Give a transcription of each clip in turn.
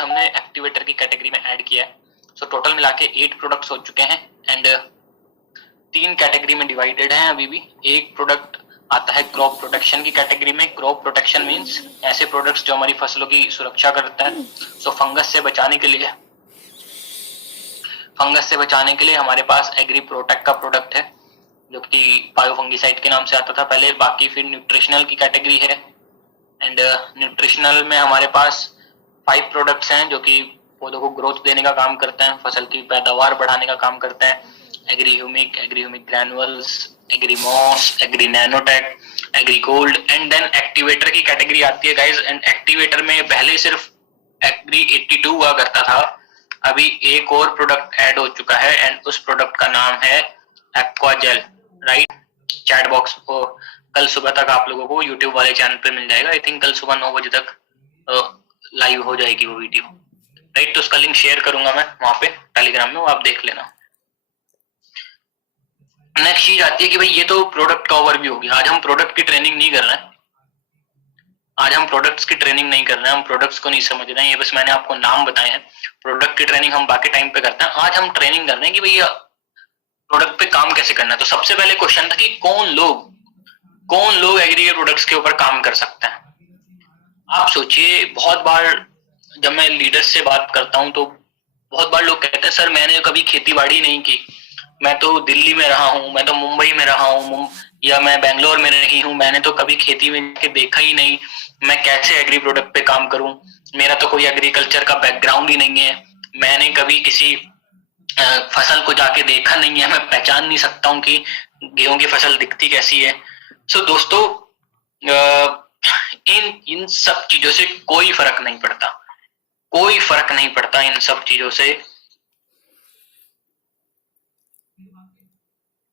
हमने एक्टिवेटर की कैटेगरी में ऐड किया है। सो टोटल मिला के 8 प्रोडक्ट्स हो चुके हैं एंड 3 कैटेगरी में डिवाइडेड हैं अभी भी। एक प्रोडक्ट आता है क्रॉप प्रोटेक्शन की कैटेगरी में। क्रॉप प्रोटेक्शन मींस ऐसे प्रोडक्ट्स जो हमारी फसलों की सुरक्षा करता है। सो फंगस से बचाने के लिए हमारे पास एग्री प्रोटेक्ट का प्रोडक्ट है जो कि बायोफंगिसाइड के नाम से आता था पहले। बाकी फिर न्यूट्रिशनल की कैटेगरी है एंड न्यूट्रिशनल में हमारे पास 5 प्रोडक्ट्स हैं जो कि पौधों को ग्रोथ देने का काम करते हैं, फसल की पैदावार बढ़ाने का काम करते हैं। Agri humic granules, agri moss, agri nanotech, agri gold and then activator की कैटेगरी आती है गाइस। एंड एक्टिवेटर में पहले सिर्फ एग्री 82 हुआ करता था, अभी एक और प्रोडक्ट ऐड हो चुका है एंड उस प्रोडक्ट का नाम है एक्वाजेल, राइट। चैट बॉक्स को कल सुबह तक आप लोगों को यूट्यूब वाले चैनल पे मिल जाएगा। आई थिंक कल सुबह 9 बजे तक लाइव हो जाएगी वो वीडियो, राइट। तो उसका लिंक शेयर करूंगा मैं वहां पे टेलीग्राम में, वो आप देख लेना। नेक्स्ट चीज आती है कि भाई ये तो प्रोडक्ट का ओवरव्यू हो गया। आज हम प्रोडक्ट की ट्रेनिंग नहीं कर रहे हैं, आज हम प्रोडक्ट्स की ट्रेनिंग नहीं कर रहे हैं, हम प्रोडक्ट्स को नहीं समझ रहे हैं। ये बस मैंने आपको नाम बताए हैं। प्रोडक्ट की ट्रेनिंग हम बाकी टाइम पे करते हैं। आज हम ट्रेनिंग कर रहे हैं कि भैया प्रोडक्ट पे काम कैसे करना है। तो सबसे पहले क्वेश्चन था कि कौन लोग एग्री के प्रोडक्ट्स के ऊपर काम कर सकते हैं। आप सोचिए, बहुत बार जब मैं लीडर्स से बात करता हूं तो बहुत बार लोग कहते हैं सर मैंने कभी खेती बाड़ी नहीं की, मैं तो दिल्ली में रहा हूं, मैं तो मुंबई में रहा हूं या मैं बेंगलोर में रही हूं, मैंने तो कभी खेती में देखा ही नहीं, मैं कैसे एग्री प्रोडक्ट पे काम करूं, मेरा तो कोई एग्रीकल्चर का बैकग्राउंड ही नहीं है, मैंने कभी किसी फसल को जाके देखा नहीं है, मैं पहचान नहीं सकता हूं कि गेहूं की फसल दिखती कैसी है। सो दोस्तों इन सब चीजों से कोई फर्क नहीं पड़ता इन सब चीजों से।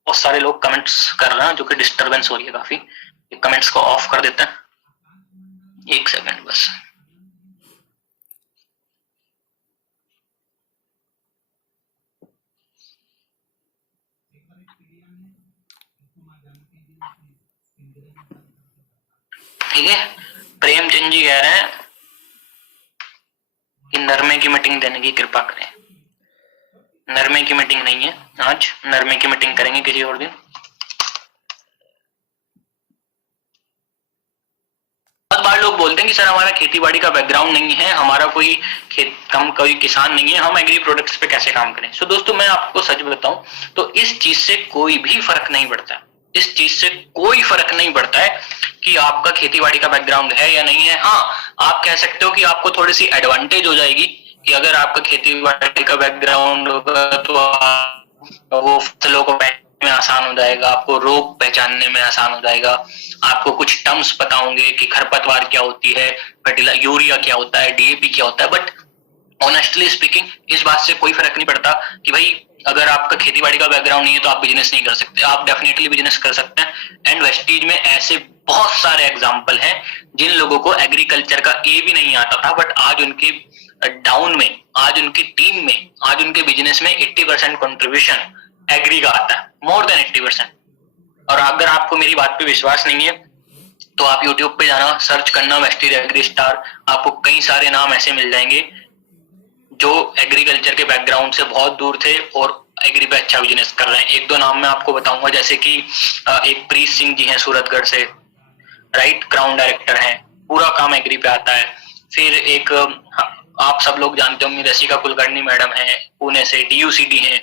बहुत सारे लोग कमेंट्स कर रहे हैं जो कि डिस्टरबेंस हो रही है काफी। कमेंट्स को ऑफ कर देते हैं, 1 सेकंड बस। ठीक है, प्रेमचंद जी कह रहे हैं कि नरमे की मीटिंग देने की कृपा करें। नरमे की मीटिंग नहीं है आज, नरमे की मीटिंग करेंगे किसी और दिन। बहुत बार लोग बोलते हैं कि सर हमारा खेती बाड़ी का बैकग्राउंड नहीं है, हमारा कोई किसान नहीं है, हम एग्री प्रोडक्ट्स पे कैसे काम करें। सो दोस्तों मैं आपको सच बताऊं तो इस चीज से कोई भी फर्क नहीं पड़ता। इस चीज से कोई फर्क नहीं पड़ता है कि आपका खेती बाड़ी का बैकग्राउंड है या नहीं है। हाँ, आप कह सकते हो कि आपको थोड़ी सी एडवांटेज हो जाएगी कि अगर आपका खेती बाड़ी का बैकग्राउंड होगा तो वो फसलों को में आसान हो जाएगा, आपको रोग पहचानने में आसान हो जाएगा, आपको कुछ टर्म्स पता होंगे कि खरपतवार क्या होती है, फर्टिलाइजर यूरिया क्या होता है, डीएपी क्या होता है। बट ऑनेस्टली स्पीकिंग इस बात से कोई फर्क नहीं पड़ता कि भाई अगर आपका खेती बाड़ी का बैकग्राउंड नहीं है तो आप बिजनेस नहीं कर सकते। आप डेफिनेटली बिजनेस कर सकते हैं एंड वेस्टीज में ऐसे बहुत सारे एग्जाम्पल हैं जिन लोगों को एग्रीकल्चर का ए भी नहीं आता था, बट आज उनकी डाउन में, आज उनकी टीम में, आज उनके बिजनेस में 80% कंट्रीब्यूशन एग्री का आता है, मोर देन 80%। और अगर आपको मेरी बात पे विश्वास नहीं है तो आप यूट्यूब पे जाना, सर्च करना वेस्टीज एग्री स्टार, आपको कई सारे नाम ऐसे मिल जाएंगे जो एग्रीकल्चर के बैकग्राउंड से बहुत दूर थे और एग्री पे अच्छा बिजनेस कर रहे हैं। 1-2 नाम मैं आपको बताऊंगा, जैसे कि एक प्रीत सिंह जी हैं सूरतगढ़ से, राइट, क्राउन डायरेक्टर हैं, पूरा काम एग्री पे आता है। फिर एक आप सब लोग जानते होंगे रसिका कुलकर्णी मैडम है, पुणे से, DUCD हैं,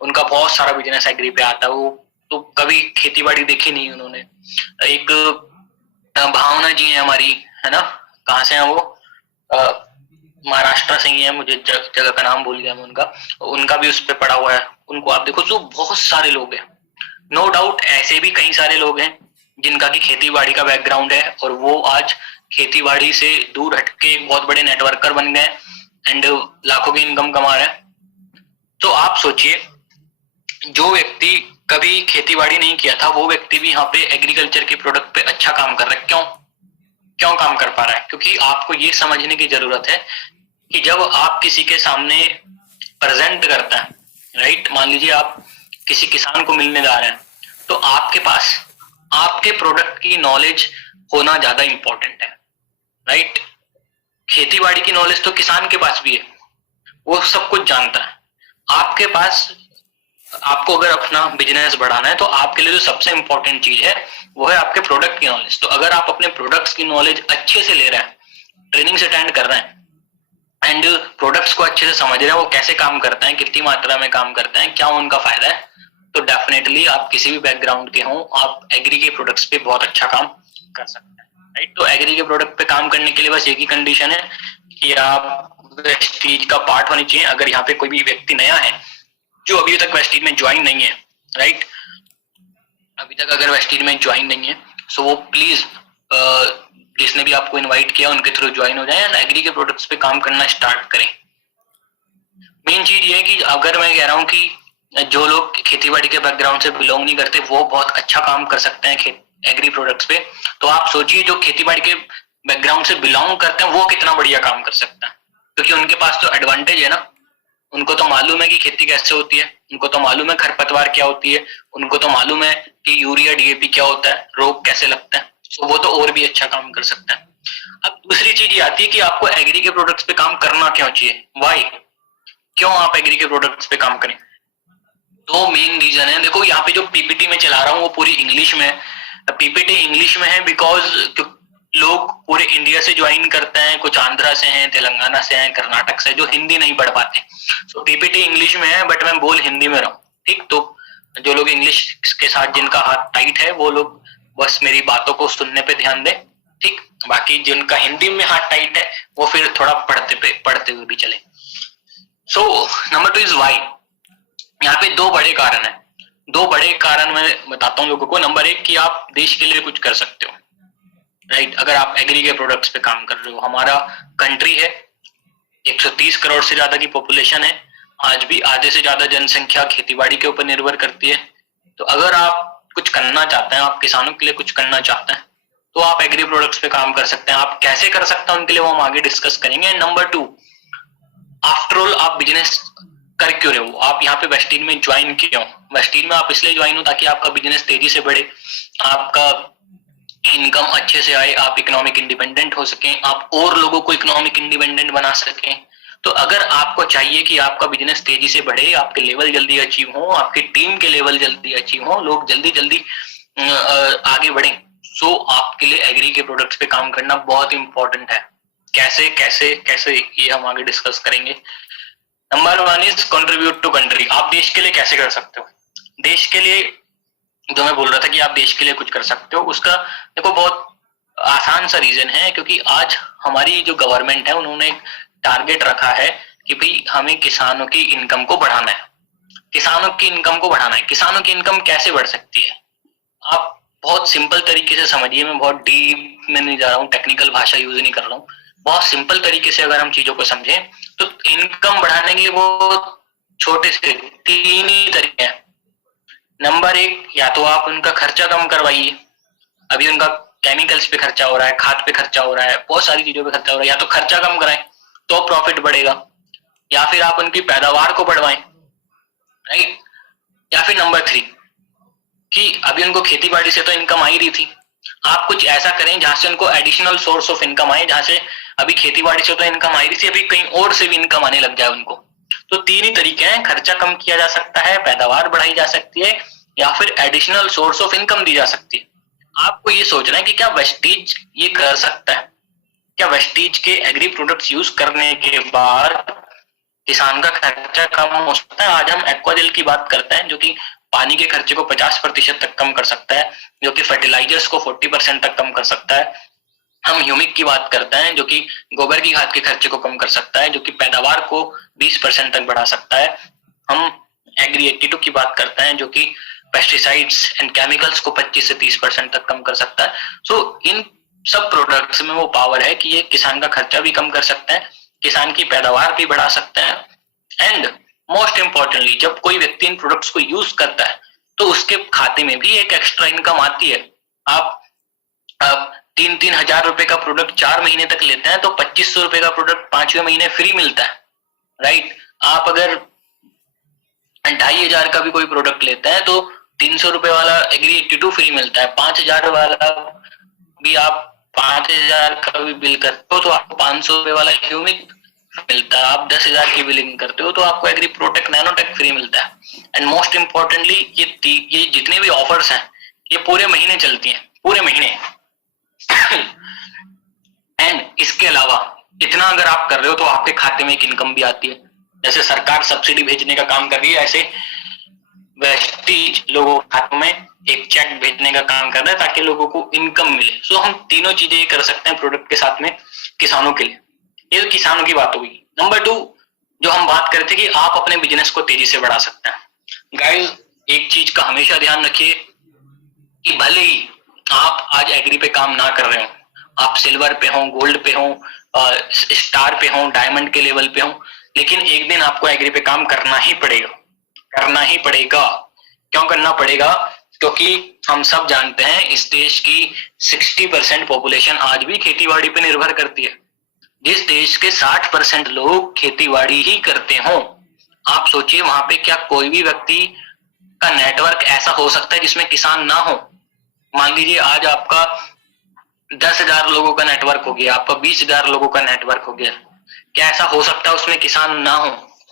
उनका बहुत सारा बिजनेस एग्री पे आता है। वो तो कभी खेती बाड़ी देखी नहीं उन्होंने। एक भावना जी है हमारी, है ना, कहाँ से हैं वो, महाराष्ट्र से ही है, मुझे जगह का नाम भूल गया मैं उनका भी उस पर पड़ा हुआ है। उनको आप देखो तो बहुत सारे लोग हैं। नो डाउट ऐसे भी कई सारे लोग हैं जिनका की खेती बाड़ी का बैकग्राउंड है और वो आज खेती बाड़ी से दूर हटके बहुत बड़े नेटवर्कर बन गए एंड लाखों की इनकम कमा रहे हैं। तो आप सोचिए, जो व्यक्ति कभी खेती बाड़ी नहीं किया था वो व्यक्ति भी यहाँ पे एग्रीकल्चर के प्रोडक्ट पे अच्छा काम कर रहा है। क्यों काम कर पा रहा है? क्योंकि आपको ये समझने की जरूरत है कि जब आप किसी के सामने प्रेजेंट करता है, राइट, मान लीजिए आप किसी किसान को मिलने जा रहे हैं तो आपके पास आपके प्रोडक्ट की नॉलेज होना ज्यादा इंपॉर्टेंट है, राइट। खेती बाड़ी की नॉलेज तो किसान के पास भी है, वो सब कुछ जानता है। आपके पास, आपको अगर अपना बिजनेस बढ़ाना है तो आपके लिए जो सबसे इंपॉर्टेंट चीज है वो है आपके प्रोडक्ट की नॉलेज। तो अगर आप अपने प्रोडक्ट्स की नॉलेज अच्छे से ले रहे हैं, ट्रेनिंग से अटेंड कर रहे हैं एंड प्रोडक्ट्स को अच्छे से समझ रहे हैं, वो कैसे काम करते हैं, कितनी मात्रा में काम करते हैं, क्या उनका फायदा है, तो डेफिनेटली आप किसी भी बैकग्राउंड के हों, आप एग्री के प्रोडक्ट्स पे बहुत अच्छा काम कर सकते हैं, राइट। तो एग्री के प्रोडक्ट पे काम करने के लिए बस एक ही कंडीशन है कि आप वेस्टीज का पार्ट होने चाहिए। अगर यहाँ पे कोई भी व्यक्ति नया है जो अभी तक वेस्टीज में ज्वाइन नहीं है, राइट, अभी तक अगर वेस्टीज में ज्वाइन नहीं है, सो वो प्लीज जिसने भी आपको इनवाइट किया उनके थ्रू ज्वाइन हो जाए एंड एग्री के प्रोडक्ट्स पे काम करना स्टार्ट करें। मेन चीज ये है कि अगर मैं कह रहा हूँ कि जो लोग खेती बाड़ी के बैकग्राउंड से बिलोंग नहीं करते वो बहुत अच्छा काम कर सकते हैं एग्री प्रोडक्ट्स पे, तो आप सोचिए जो खेती बाड़ी के बैकग्राउंड से बिलोंग करते हैं वो कितना बढ़िया काम कर सकता है, क्योंकि उनके पास तो एडवांटेज है ना। उनको तो मालूम है कि खेती कैसे होती है, उनको तो मालूम है खरपतवार क्या होती है, उनको तो मालूम है कि यूरिया डीएपी क्या होता है, रोग कैसे लगता है, तो वो तो और भी अच्छा काम कर सकते हैं। अब दूसरी चीज ये आती है कि आपको एग्री के प्रोडक्ट्स पे काम करना क्यों चाहिए, वाई, क्यों आप एग्री के प्रोडक्ट्स पे काम करें। दो मेन रीजन है। देखो यहाँ पे जो पीपीटी में चला रहा हूँ वो पूरी इंग्लिश में है, पीपीटी इंग्लिश में है बिकॉज लोग पूरे इंडिया से ज्वाइन करते हैं, कुछ आंध्रा से हैं, तेलंगाना से हैं, कर्नाटक से, जो हिंदी नहीं पढ़ पाते, सो पीपीटी इंग्लिश में है बट मैं बोल हिंदी में रहा हूँ, ठीक। तो जो लोग इंग्लिश के साथ जिनका हाथ टाइट है वो लोग बस मेरी बातों को सुनने पे ध्यान दें, ठीक। बाकी जिनका हिंदी में हाथ टाइट है वो फिर थोड़ा पढ़ते हुए भी चले। So number 2 is why. यहाँ पे दो बड़े कारण है, दो बड़े कारण मैं बताता हूँ लोगों को। नंबर 1 कि आप देश के लिए कुछ कर सकते हो, राइट। अगर आप एग्री के प्रोडक्ट्स पे काम कर रहे हो, हमारा कंट्री है 130 करोड़ से ज्यादा की पॉपुलेशन है, आज भी आधे से ज्यादा जनसंख्या खेतीबाड़ी के ऊपर निर्भर करती है। तो अगर आप कुछ करना चाहते हैं, आप किसानों के लिए कुछ करना चाहते हैं, तो आप एग्री प्रोडक्ट्स पे काम कर सकते हैं। आप कैसे कर सकते हैं उनके लिए वो हम आगे डिस्कस करेंगे। नंबर 2, आफ्टर ऑल आप बिजनेस कर क्यों रहे हो, आप यहाँ पे वेस्टीज में ज्वाइन क्यों। वेस्टीज में आप इसलिए ज्वाइन हो ताकि आपका बिजनेस तेजी से बढ़े, आपका इनकम अच्छे से आए, आप इकोनॉमिक इंडिपेंडेंट हो सकें, आप और लोगों को इकोनॉमिक इंडिपेंडेंट बना सकें। तो अगर आपको चाहिए कि आपका बिजनेस तेजी से बढ़े, आपके लेवल जल्दी अचीव हो, आपकी टीम के लेवल जल्दी अचीव हो, लोग जल्दी जल्दी आगे बढ़े, सो आपके लिए एग्री के प्रोडक्ट्स पे काम करना बहुत इंपॉर्टेंट है। कैसे कैसे कैसे ये हम आगे डिस्कस करेंगे। Number 1 is contribute to country. आप देश के लिए कैसे कर सकते हो। देश के लिए जो मैं बोल रहा था कि आप देश के लिए कुछ कर सकते हो, उसका देखो बहुत आसान सा रीजन है, क्योंकि आज हमारी जो गवर्नमेंट है उन्होंने एक टारगेट रखा है कि भाई हमें किसानों की इनकम को बढ़ाना है, किसानों की इनकम को बढ़ाना है। किसानों की इनकम कैसे बढ़ सकती है, आप बहुत सिंपल तरीके से समझिए, मैं बहुत डीप में नहीं जा रहा हूँ, टेक्निकल भाषा यूज नहीं कर रहा हूँ, बहुत सिंपल तरीके से अगर हम चीजों को समझें तो इनकम बढ़ाने के लिए वो छोटे से 3 ही तरीके हैं। नंबर 1, या तो आप उनका खर्चा कम करवाइए, अभी उनका केमिकल्स पे खर्चा हो रहा है, खाद पे खर्चा हो रहा है, बहुत सारी चीजों पे खर्चा हो रहा है, या तो खर्चा कम कराएं तो प्रॉफिट बढ़ेगा, या फिर आप उनकी पैदावार को बढ़वाएं, राइट। या फिर नंबर 3 कि अभी उनको खेती बाड़ी से तो इनकम आ ही रही थी, आप कुछ ऐसा करें जहां से उनको एडिशनल सोर्स ऑफ इनकम आए, जहां से अभी खेती बाड़ी से तो इनकम आ रही थी, अभी कहीं और से भी इनकम आने लग जाए उनको। तो 3 ही तरीके हैं, खर्चा कम किया जा सकता है, पैदावार बढ़ाई जा सकती है, या फिर एडिशनल सोर्स ऑफ इनकम दी जा सकती है। आपको ये सोचना है कि क्या वेस्टीज ये कर सकता है, क्या वेस्टीज के एग्री प्रोडक्ट्स यूज करने के बाद किसान का खर्चा कम हो सकता है। आज हम एक्वाजेल की बात करते हैं जो कि पानी के खर्चे को 50% तक कम कर सकता है, जो कि फर्टिलाइजर्स को 40% तक कम कर सकता है। हम ह्यूमिक की बात करते हैं जो कि गोबर की खाद के खर्चे को कम कर सकता है, जो कि पैदावार को 20% तक बढ़ा सकता है। हम एग्री 82 की बात करते हैं जो कि पेस्टिसाइड्स एंड केमिकल्स को 25 से 30% तक कम कर सकता है। सो इन सब प्रोडक्ट्स में वो पावर है कि ये किसान का खर्चा भी कम कर सकते हैं, किसान की पैदावार भी बढ़ा सकते हैं, एंड मोस्ट इंपॉर्टेंटली जब कोई व्यक्ति इन प्रोडक्ट्स को यूज करता है तो उसके खाते में भी एक एक्स्ट्रा इनकम आती है। आप 3-3 हजार रुपए का प्रोडक्ट 4 महीने तक लेते हैं तो 2500 रुपए का प्रोडक्ट 5वें महीने फ्री मिलता है, राइट। आप अगर 2500 का भी कोई प्रोडक्ट लेते हैं तो 300 रुपए वाला एग्री 82 फ्री मिलता है, 5000 वाला भी आप 5,000 का भी बिल करते हो तो आपको 500 रुपए वाला ह्यूमिक मिलता है। आप 10,000 की बिलिंग करते हो तो आपको एग्री प्रोटेक्ट नैनोटेक फ्री मिलता है। एंड मोस्ट इंपॉर्टेंटली ये जितने भी ऑफर्स हैं ये पूरे महीने चलती हैं, पूरे महीने। एंड इसके अलावा इतना अगर आप कर रहे हो तो आपके खाते में एक इनकम भी आती है। जैसे सरकार सब्सिडी भेजने का काम कर रही है, ऐसे वेस्टीज लोगों के खातों में एक चेक भेजने का काम कर रहा है ताकि लोगों को इनकम मिले। सो हम तीनों चीजें कर सकते हैं प्रोडक्ट के साथ में किसानों के लिए। ये तो किसानों की बात होगी। नंबर 2 जो हम बात कर रहे थे कि आप अपने बिजनेस को तेजी से बढ़ा सकते हैं। गाइस एक चीज का हमेशा ध्यान रखिए कि भले ही आप आज एग्री पे काम ना कर रहे हो, आप सिल्वर पे हो, गोल्ड पे हो, स्टार पे हो, डायमंड के लेवल पे हो, लेकिन एक दिन आपको एग्री पे काम करना ही पड़ेगा, करना ही पड़ेगा। क्यों करना पड़ेगा? क्योंकि हम सब जानते हैं इस देश की 60% पॉपुलेशन आज भी खेतीबाड़ी पे निर्भर करती है। जिस देश के 60% लोग खेतीबाड़ी ही करते हो, आप सोचिए वहां पे क्या कोई भी व्यक्ति का नेटवर्क ऐसा हो सकता है जिसमें किसान ना हो? मान लीजिए आज आपका 10,000 लोगों का नेटवर्क हो गया, आपका 20,000 लोगों का नेटवर्क हो गया, क्या ऐसा हो सकता है उसमें किसान ना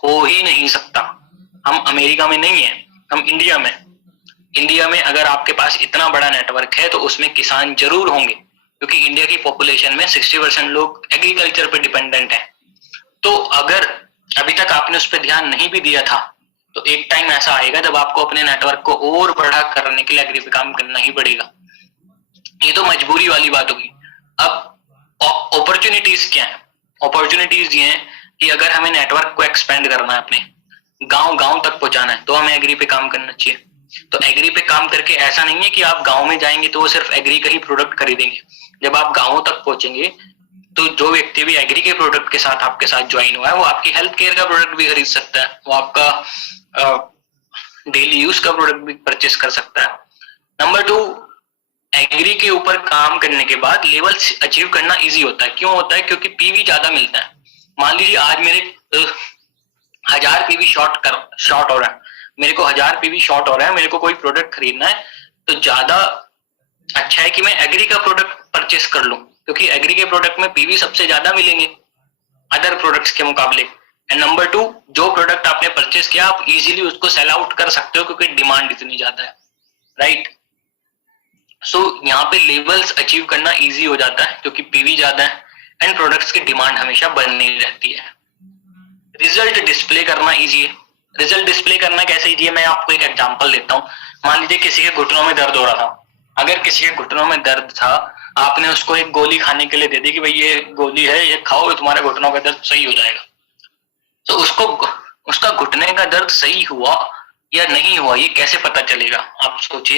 हो ही नहीं सकता। हम अमेरिका में नहीं है, हम इंडिया में। इंडिया में अगर आपके पास इतना बड़ा नेटवर्क है तो उसमें किसान जरूर होंगे, क्योंकि इंडिया की पॉपुलेशन में 60% लोग एग्रीकल्चर पे डिपेंडेंट है। तो अगर अभी तक आपने उस पर ध्यान नहीं भी दिया था तो एक टाइम ऐसा आएगा जब आपको अपने नेटवर्क को और बड़ा करने के लिए एग्री पे काम करना ही पड़ेगा। ये तो मजबूरी वाली बात होगी। अब अपॉर्चुनिटीज क्या है? अपॉर्चुनिटीज ये है कि अगर हमें नेटवर्क को एक्सपेंड करना है, अपने गांव गांव तक पहुंचाना है, तो हमें एग्री पे काम करना चाहिए। तो एग्री पे काम करके ऐसा नहीं है कि आप गांव में जाएंगे तो वो सिर्फ एग्री का ही प्रोडक्ट खरीदेंगे। जब आप गांवों तक पहुंचेंगे तो जो व्यक्ति भी एग्री के प्रोडक्ट के साथ आपके साथ ज्वाइन हुआ है वो आपकी हेल्थ केयर का प्रोडक्ट भी खरीद सकता है, वो आपका डेली यूज का प्रोडक्ट भी परचेस कर सकता है। नंबर 2, एग्री के ऊपर काम करने के बाद लेवल्स अचीव करना इजी होता है। क्यों होता है? क्योंकि पीवी ज्यादा मिलता है। मान लीजिए आज मेरे 1000 पीवी शॉर्ट हो रहा है, मेरे को 1000 पीवी शॉर्ट हो रहा है, मेरे को कोई प्रोडक्ट खरीदना है तो ज्यादा अच्छा है कि मैं एग्री का प्रोडक्ट परचेस कर लूं, क्योंकि एग्री के प्रोडक्ट में पीवी सबसे ज्यादा मिलेंगे अदर प्रोडक्ट्स के मुकाबले। एंड नंबर 2, जो प्रोडक्ट आपने परचेस किया आप इजीली उसको सेल आउट कर सकते हो क्योंकि डिमांड इतनी ज्यादा है, राइट। सो यहाँ पे लेवल्स अचीव करना इजी हो जाता है क्योंकि पीवी ज्यादा है एंड प्रोडक्ट्स की डिमांड हमेशा बनी रहती है। रिजल्ट डिस्प्ले करना इजी है। रिजल्ट डिस्प्ले करना कैसे इजी है? मैं आपको एक एग्जांपल देता हूँ। मान लीजिए किसी के घुटनों में दर्द हो रहा था, अगर किसी के घुटनों में दर्द था, आपने उसको एक गोली खाने के लिए दे दी कि भाई ये गोली है, ये खाओ, तुम्हारे घुटनों का दर्द सही हो जाएगा। तो उसको उसका घुटने का दर्द सही हुआ या नहीं हुआ ये कैसे पता चलेगा? आप सोचिए,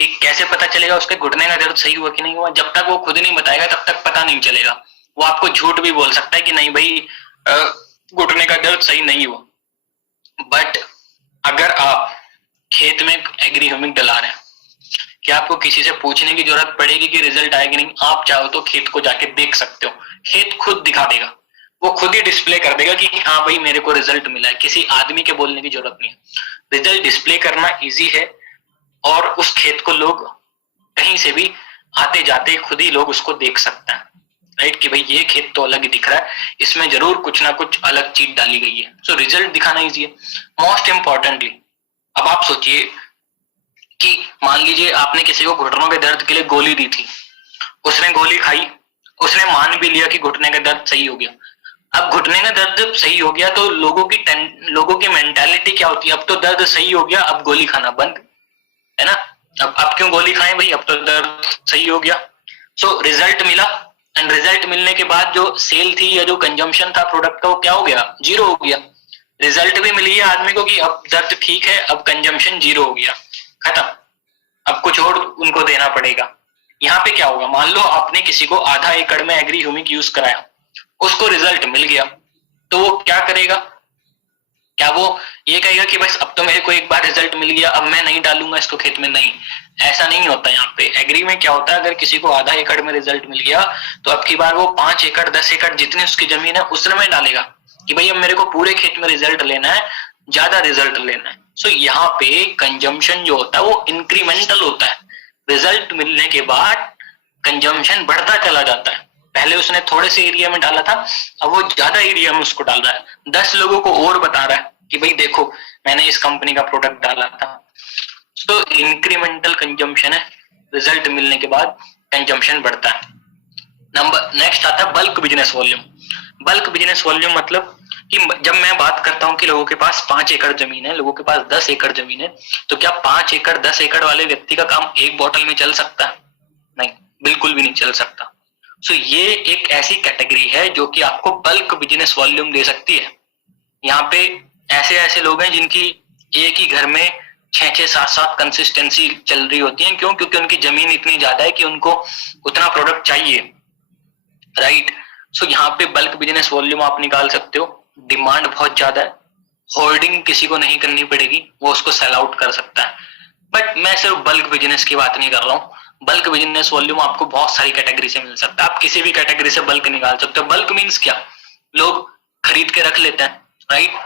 ये कैसे पता चलेगा उसके घुटने का दर्द सही हुआ कि नहीं हुआ? जब तक वो खुद नहीं बताएगा तब तक पता नहीं चलेगा। वो आपको झूठ भी बोल सकता है कि नहीं भाई घुटने का दर्द सही नहीं हुआ। बट अगर आप खेत में एग्री ह्यूमिक डला रहे हैं, क्या आपको किसी से पूछने की जरूरत पड़ेगी कि रिजल्ट आएगा नहीं? आप चाहो तो खेत को जाके देख सकते हो, खेत खुद दिखा देगा, वो खुद ही डिस्प्ले कर देगा कि हाँ भाई मेरे को रिजल्ट मिला है। किसी आदमी के बोलने की जरूरत नहीं है। रिजल्ट डिस्प्ले करना इजी है और उस खेत को लोग कहीं से भी आते जाते खुद ही लोग उसको देख सकते हैं, राइट, कि भाई ये खेत तो अलग ही दिख रहा है, इसमें जरूर कुछ ना कुछ अलग चीज डाली गई है। सो रिजल्ट दिखाना इजी है। मोस्ट इंपॉर्टेंटली अब आप सोचिए कि मान लीजिए आपने किसी को घुटनों के दर्द के लिए गोली दी थी, उसने गोली खाई, उसने मान भी लिया कि घुटने का दर्द सही हो गया। अब घुटने का दर्द जब सही हो गया तो लोगों की मेंटालिटी क्या होती है? अब तो दर्द सही हो गया, अब गोली खाना बंद, है ना। अब क्यों गोली खाएं भाई, अब तो दर्द सही हो गया। सो रिजल्ट मिला एंड रिजल्ट मिलने के बाद जो सेल थी या जो कंजम्पशन था प्रोडक्ट का वो क्या हो गया? जीरो हो गया। रिजल्ट भी मिल गया आदमी को कि अब दर्द ठीक है, अब कंजम्पशन जीरो हो गया, खत्म, अब कुछ और उनको देना पड़ेगा। यहाँ पे क्या होगा? मान लो आपने किसी को आधा एकड़ में एग्री ह्यूमिक यूज कराया, उसको रिजल्ट मिल गया, तो वो क्या करेगा? क्या वो ये कहेगा कि बस अब तो मेरे को एक बार रिजल्ट मिल गया, अब मैं नहीं डालूंगा इसको खेत में? नहीं, ऐसा नहीं होता। यहाँ पे एग्री में क्या होता है, अगर किसी को आधा एकड़ में रिजल्ट मिल गया तो अब की बार वो 5 एकड़ 10 एकड़ जितनी उसकी जमीन है उसमें डालेगा कि भाई अब मेरे को पूरे खेत में रिजल्ट लेना है, ज्यादा रिजल्ट लेना है। सो यहाँ पे कंजम्पशन जो होता है वो इंक्रीमेंटल होता है। रिजल्ट मिलने के बाद कंजम्पशन बढ़ता चला जाता है। पहले उसने थोड़े से एरिया में डाला था, अब वो ज्यादा एरिया में उसको डाल रहा है, 10 लोगों को और बता रहा है कि भाई देखो मैंने इस कंपनी का प्रोडक्ट डाला था। तो इंक्रीमेंटल कंजम्पशन है, रिजल्ट मिलने के बाद कंजम्पशन बढ़ता है। नंबर नेक्स्ट आता है bulk business volume. Bulk business volume मतलब कि जब मैं बात करता हूं कि लोगों के पास 5 एकड़ जमीन है, लोगों के पास 10 एकड़ जमीन है, तो क्या 5 एकड़ 10 एकड़ वाले व्यक्ति का काम एक बोतल में चल सकता है? नहीं, बिल्कुल भी नहीं चल सकता। सो ये एक ऐसी कैटेगरी है जो कि आपको बल्क बिजनेस वॉल्यूम दे सकती है। यहाँ पे ऐसे ऐसे लोग हैं जिनकी एक ही घर में 6-6, 7-7 कंसिस्टेंसी चल रही होती है। क्यों? क्योंकि उनकी जमीन इतनी ज्यादा है कि उनको उतना प्रोडक्ट चाहिए, राइट। सो यहाँ पे बल्क बिजनेस वॉल्यूम आप निकाल सकते हो। डिमांड बहुत ज्यादा है, होल्डिंग किसी को नहीं करनी पड़ेगी, वो उसको सेल आउट कर सकता है। बट मैं सिर्फ बल्क बिजनेस की बात नहीं कर रहा हूँ। बल्क बिजनेस वॉल्यूम आपको बहुत सारी कैटेगरी से मिल सकता है, आप किसी भी कैटेगरी से बल्क निकाल सकते हो। बल्क मीन्स क्या? लोग खरीद के रख लेते हैं, राइट।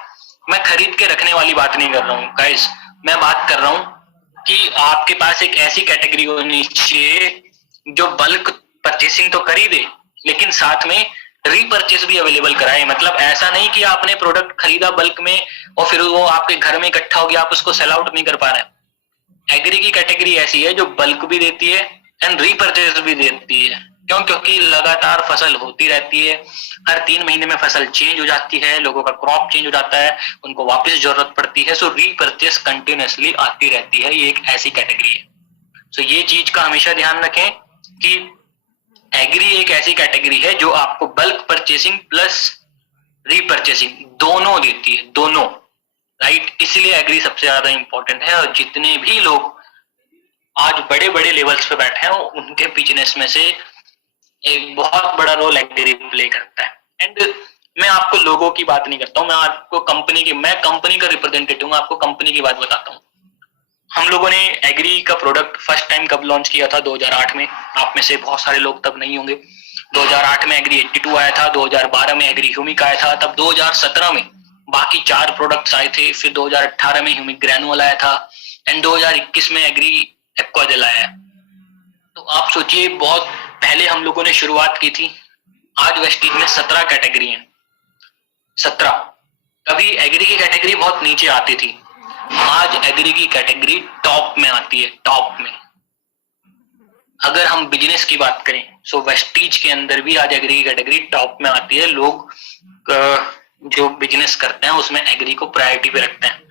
मैं खरीद के रखने वाली बात नहीं कर रहा हूँ गाइस, मैं बात कर रहा हूँ कि आपके पास एक ऐसी कैटेगरी होनी चाहिए जो बल्क परचेसिंग तो कर ही दे, लेकिन साथ में रीपरचेस भी अवेलेबल कराए। मतलब ऐसा नहीं कि आपने प्रोडक्ट खरीदा बल्क में और फिर वो आपके घर में इकट्ठा हो गया, आप उसको सेल आउट नहीं कर पा रहे हैं। एग्री की कैटेगरी ऐसी है जो बल्क भी देती है एंड रीपरचेस भी देती है। क्यों? क्योंकि लगातार फसल होती रहती है, हर 3 महीने में फसल चेंज हो जाती है, लोगों का क्रॉप चेंज हो जाता है, उनको वापस जरूरत पड़ती है। सो रीपरचेस कंटिन्यूअसली आती रहती है, ये एक ऐसी कैटेगरी है। सो ये चीज का हमेशा ध्यान रखें कि एग्री एक ऐसी कैटेगरी है जो आपको बल्क परचेसिंग प्लस रीपरचेसिंग दोनों देती है, दोनों, राइट। इसलिए एग्री सबसे ज्यादा इंपॉर्टेंट है। और जितने भी लोग आज बड़े बड़े लेवल्स पे बैठे हैं उनके बिजनेस में से एक बहुत बड़ा रोल एग्री प्ले करता है। एंड मैं आपको लोगों की बात नहीं करता हूँ, मैं आपको मैं कंपनी का रिप्रेजेंटेटिव हूँ, आपको कंपनी की बात बताता हूँ। हम लोगों ने एग्री का प्रोडक्ट फर्स्ट टाइम कब लॉन्च किया था? 2008 में। आप में से बहुत सारे लोग तब नहीं होंगे। 2008 में एग्री 82 आया था, 2012 में एग्री ह्यूमिक आया था, तब 2017 में बाकी 4 प्रोडक्ट्स आए थे, फिर 2018 में ह्यूमिक ग्रैनुअल आया था एंड 2021 में एग्री एक्वाजेल आया। तो आप सोचिए बहुत पहले हम लोगों ने शुरुआत की थी। आज वेस्टीज में 17 कैटेगरी है, 17। कभी एग्री की कैटेगरी बहुत नीचे आती थी, आज एग्री की कैटेगरी टॉप में आती है, टॉप में। अगर हम बिजनेस की बात करें सो वेस्टीज के अंदर भी आज एग्री की कैटेगरी टॉप में आती है। लोग जो बिजनेस करते हैं उसमें एग्री को प्रायोरिटी पे रखते हैं,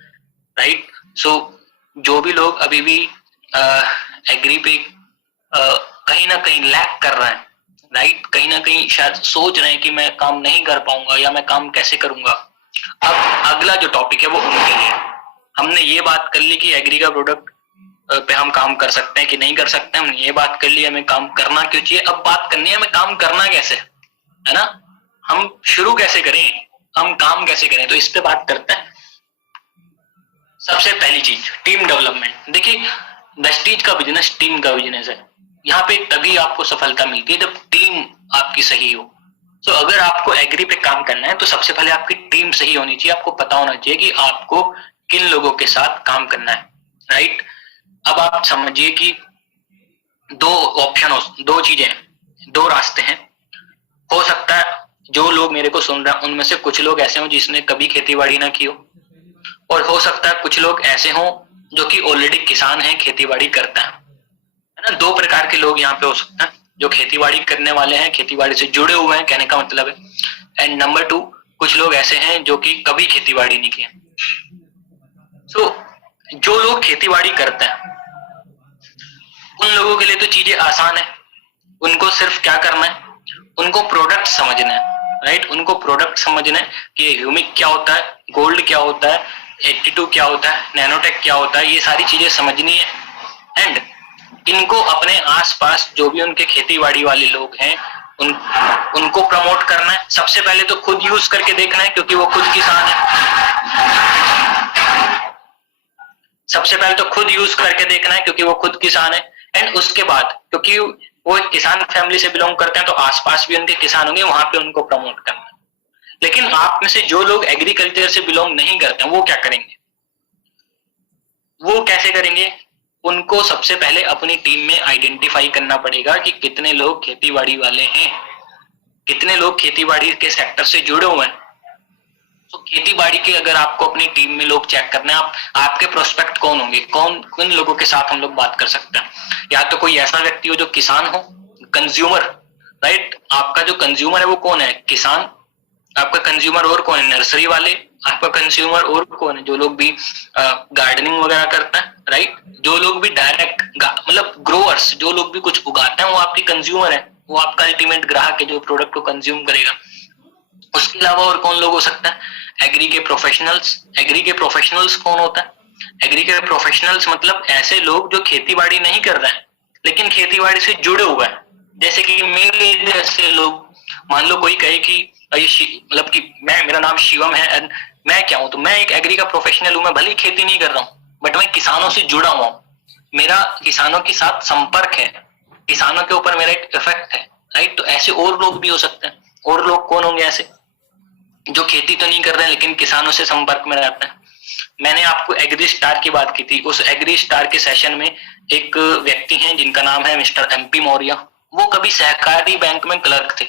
राइट। सो जो भी लोग अभी भी एग्री पे कहीं ना कहीं लैक कर रहे हैं, राइट, कहीं ना कहीं शायद सोच रहे हैं कि मैं काम नहीं कर पाऊंगा या मैं काम कैसे करूंगा, अब अगला जो टॉपिक है वो उनके लिए। हमने ये बात कर ली कि एग्री का प्रोडक्ट पे हम काम कर सकते हैं कि नहीं कर सकते, हमने ये बात कर ली हमें काम करना क्यों चाहिए। अब बात करनी है हमें काम करना कैसे है ना, हम शुरू कैसे करें, हम काम कैसे करें, तो इस पे बात करते हैं। सबसे पहली चीज टीम डेवलपमेंट। देखिए वेस्टीज का बिजनेस टीम का बिजनेस है। यहाँ पे तभी आपको सफलता मिलती है जब टीम आपकी सही हो। तो अगर आपको एग्री पे काम करना है तो सबसे पहले आपकी टीम सही होनी चाहिए, आपको पता होना चाहिए कि आपको किन लोगों के साथ काम करना है, राइट। अब आप समझिए कि 2 ऑप्शन हो, 2 चीजें, 2 रास्ते हैं। हो सकता है जो लोग मेरे को सुन रहे हैं उनमें से कुछ लोग ऐसे हो जिसने कभी खेती बाड़ी ना की हो, और हो सकता है कुछ लोग ऐसे हो जो कि ऑलरेडी किसान हैं, खेती बाड़ी करता है ना। 2 प्रकार के लोग यहाँ पे हो सकते हैं, जो खेती बाड़ी करने वाले हैं, खेती बाड़ी से जुड़े हुए हैं, कहने का मतलब है। एंड नंबर 2 कुछ लोग ऐसे हैं जो कि कभी खेती बाड़ी नहीं किए। सो जो लोग खेती बाड़ी करते हैं उन लोगों के लिए तो चीजें आसान है, उनको सिर्फ क्या करना है, उनको प्रोडक्ट समझना है, राइट। उनको प्रोडक्ट समझना है कि ह्यूमिक क्या होता है, गोल्ड क्या होता है, 82 क्या होता है, नैनोटेक क्या होता है, ये सारी चीजें समझनी है। एंड इनको अपने आसपास जो भी उनके खेती बाड़ी वाले लोग हैं उनको प्रमोट करना है। सबसे पहले तो खुद यूज करके देखना है क्योंकि वो खुद किसान है। सबसे पहले तो खुद यूज करके देखना है क्योंकि वो खुद किसान है। एंड उसके बाद क्योंकि वो एक किसान फैमिली से बिलोंग करते हैं तो आसपास भी उनके किसान होंगे, वहां पे उनको प्रमोट करना है। लेकिन आप में से जो लोग एग्रीकल्चर से बिलोंग नहीं करते हैं वो क्या करेंगे, वो कैसे करेंगे, उनको सबसे पहले अपनी टीम में आइडेंटिफाई करना पड़ेगा कि कितने लोग खेतीबाड़ी वाले हैं, कितने लोग खेतीबाड़ी के सेक्टर से जुड़े हुए हैं। तो खेतीबाड़ी के अगर आपको अपनी टीम में लोग चेक करने हैं, आपके प्रोस्पेक्ट कौन होंगे, कौन किन लोगों के साथ हम लोग बात कर सकते हैं। या तो कोई ऐसा व्यक्ति हो जो किसान हो, कंज्यूमर, राइट। आपका जो कंज्यूमर है वो कौन है, किसान। आपका कंज्यूमर और कौन है, नर्सरी वाले। आपका कंज्यूमर और कौन है, जो लोग भी गार्डनिंग वगैरह करते हैं, राइट। जो लोग भी डायरेक्ट मतलब ग्रोअर्स, जो लोग भी कुछ उगाते हैं वो आपके कंज्यूमर है, वो आपका अल्टीमेट ग्राहक है जो प्रोडक्ट को कंज्यूम करेगा। उसके अलावा और कौन लोग हो सकते हैं, एग्री के प्रोफेशनल्स। एग्री के प्रोफेशनल्स कौन होता है, एग्री के प्रोफेशनल्स मतलब ऐसे लोग जो खेतीबाड़ी नहीं कर रहे हैं लेकिन खेतीबाड़ी से जुड़े हुए हैं। जैसे कि मेरे जैसे लोग, मान लो कोई कहे कि मतलब कि मेरा नाम शिवम है एंड मैं क्या हूं, तो मैं एक एग्री का प्रोफेशनल हूं, मैं भले खेती नहीं कर रहा हूं बट मैं किसानों से जुड़ा हुआ हूं, मेरा किसानों के साथ संपर्क है, किसानों के ऊपर मेरा एक इफेक्ट है, राइट। तो ऐसे और लोग भी हो सकते हैं। और लोग कौन होंगे ऐसे, जो खेती तो नहीं कर रहे हैं लेकिन किसानों से संपर्क में रहते हैं। मैंने आपको एग्री स्टार की बात की थी, उस एग्री स्टार के सेशन में एक व्यक्ति हैं जिनका नाम है मिस्टर MP मौर्य। वो कभी सहकारी बैंक में क्लर्क थे,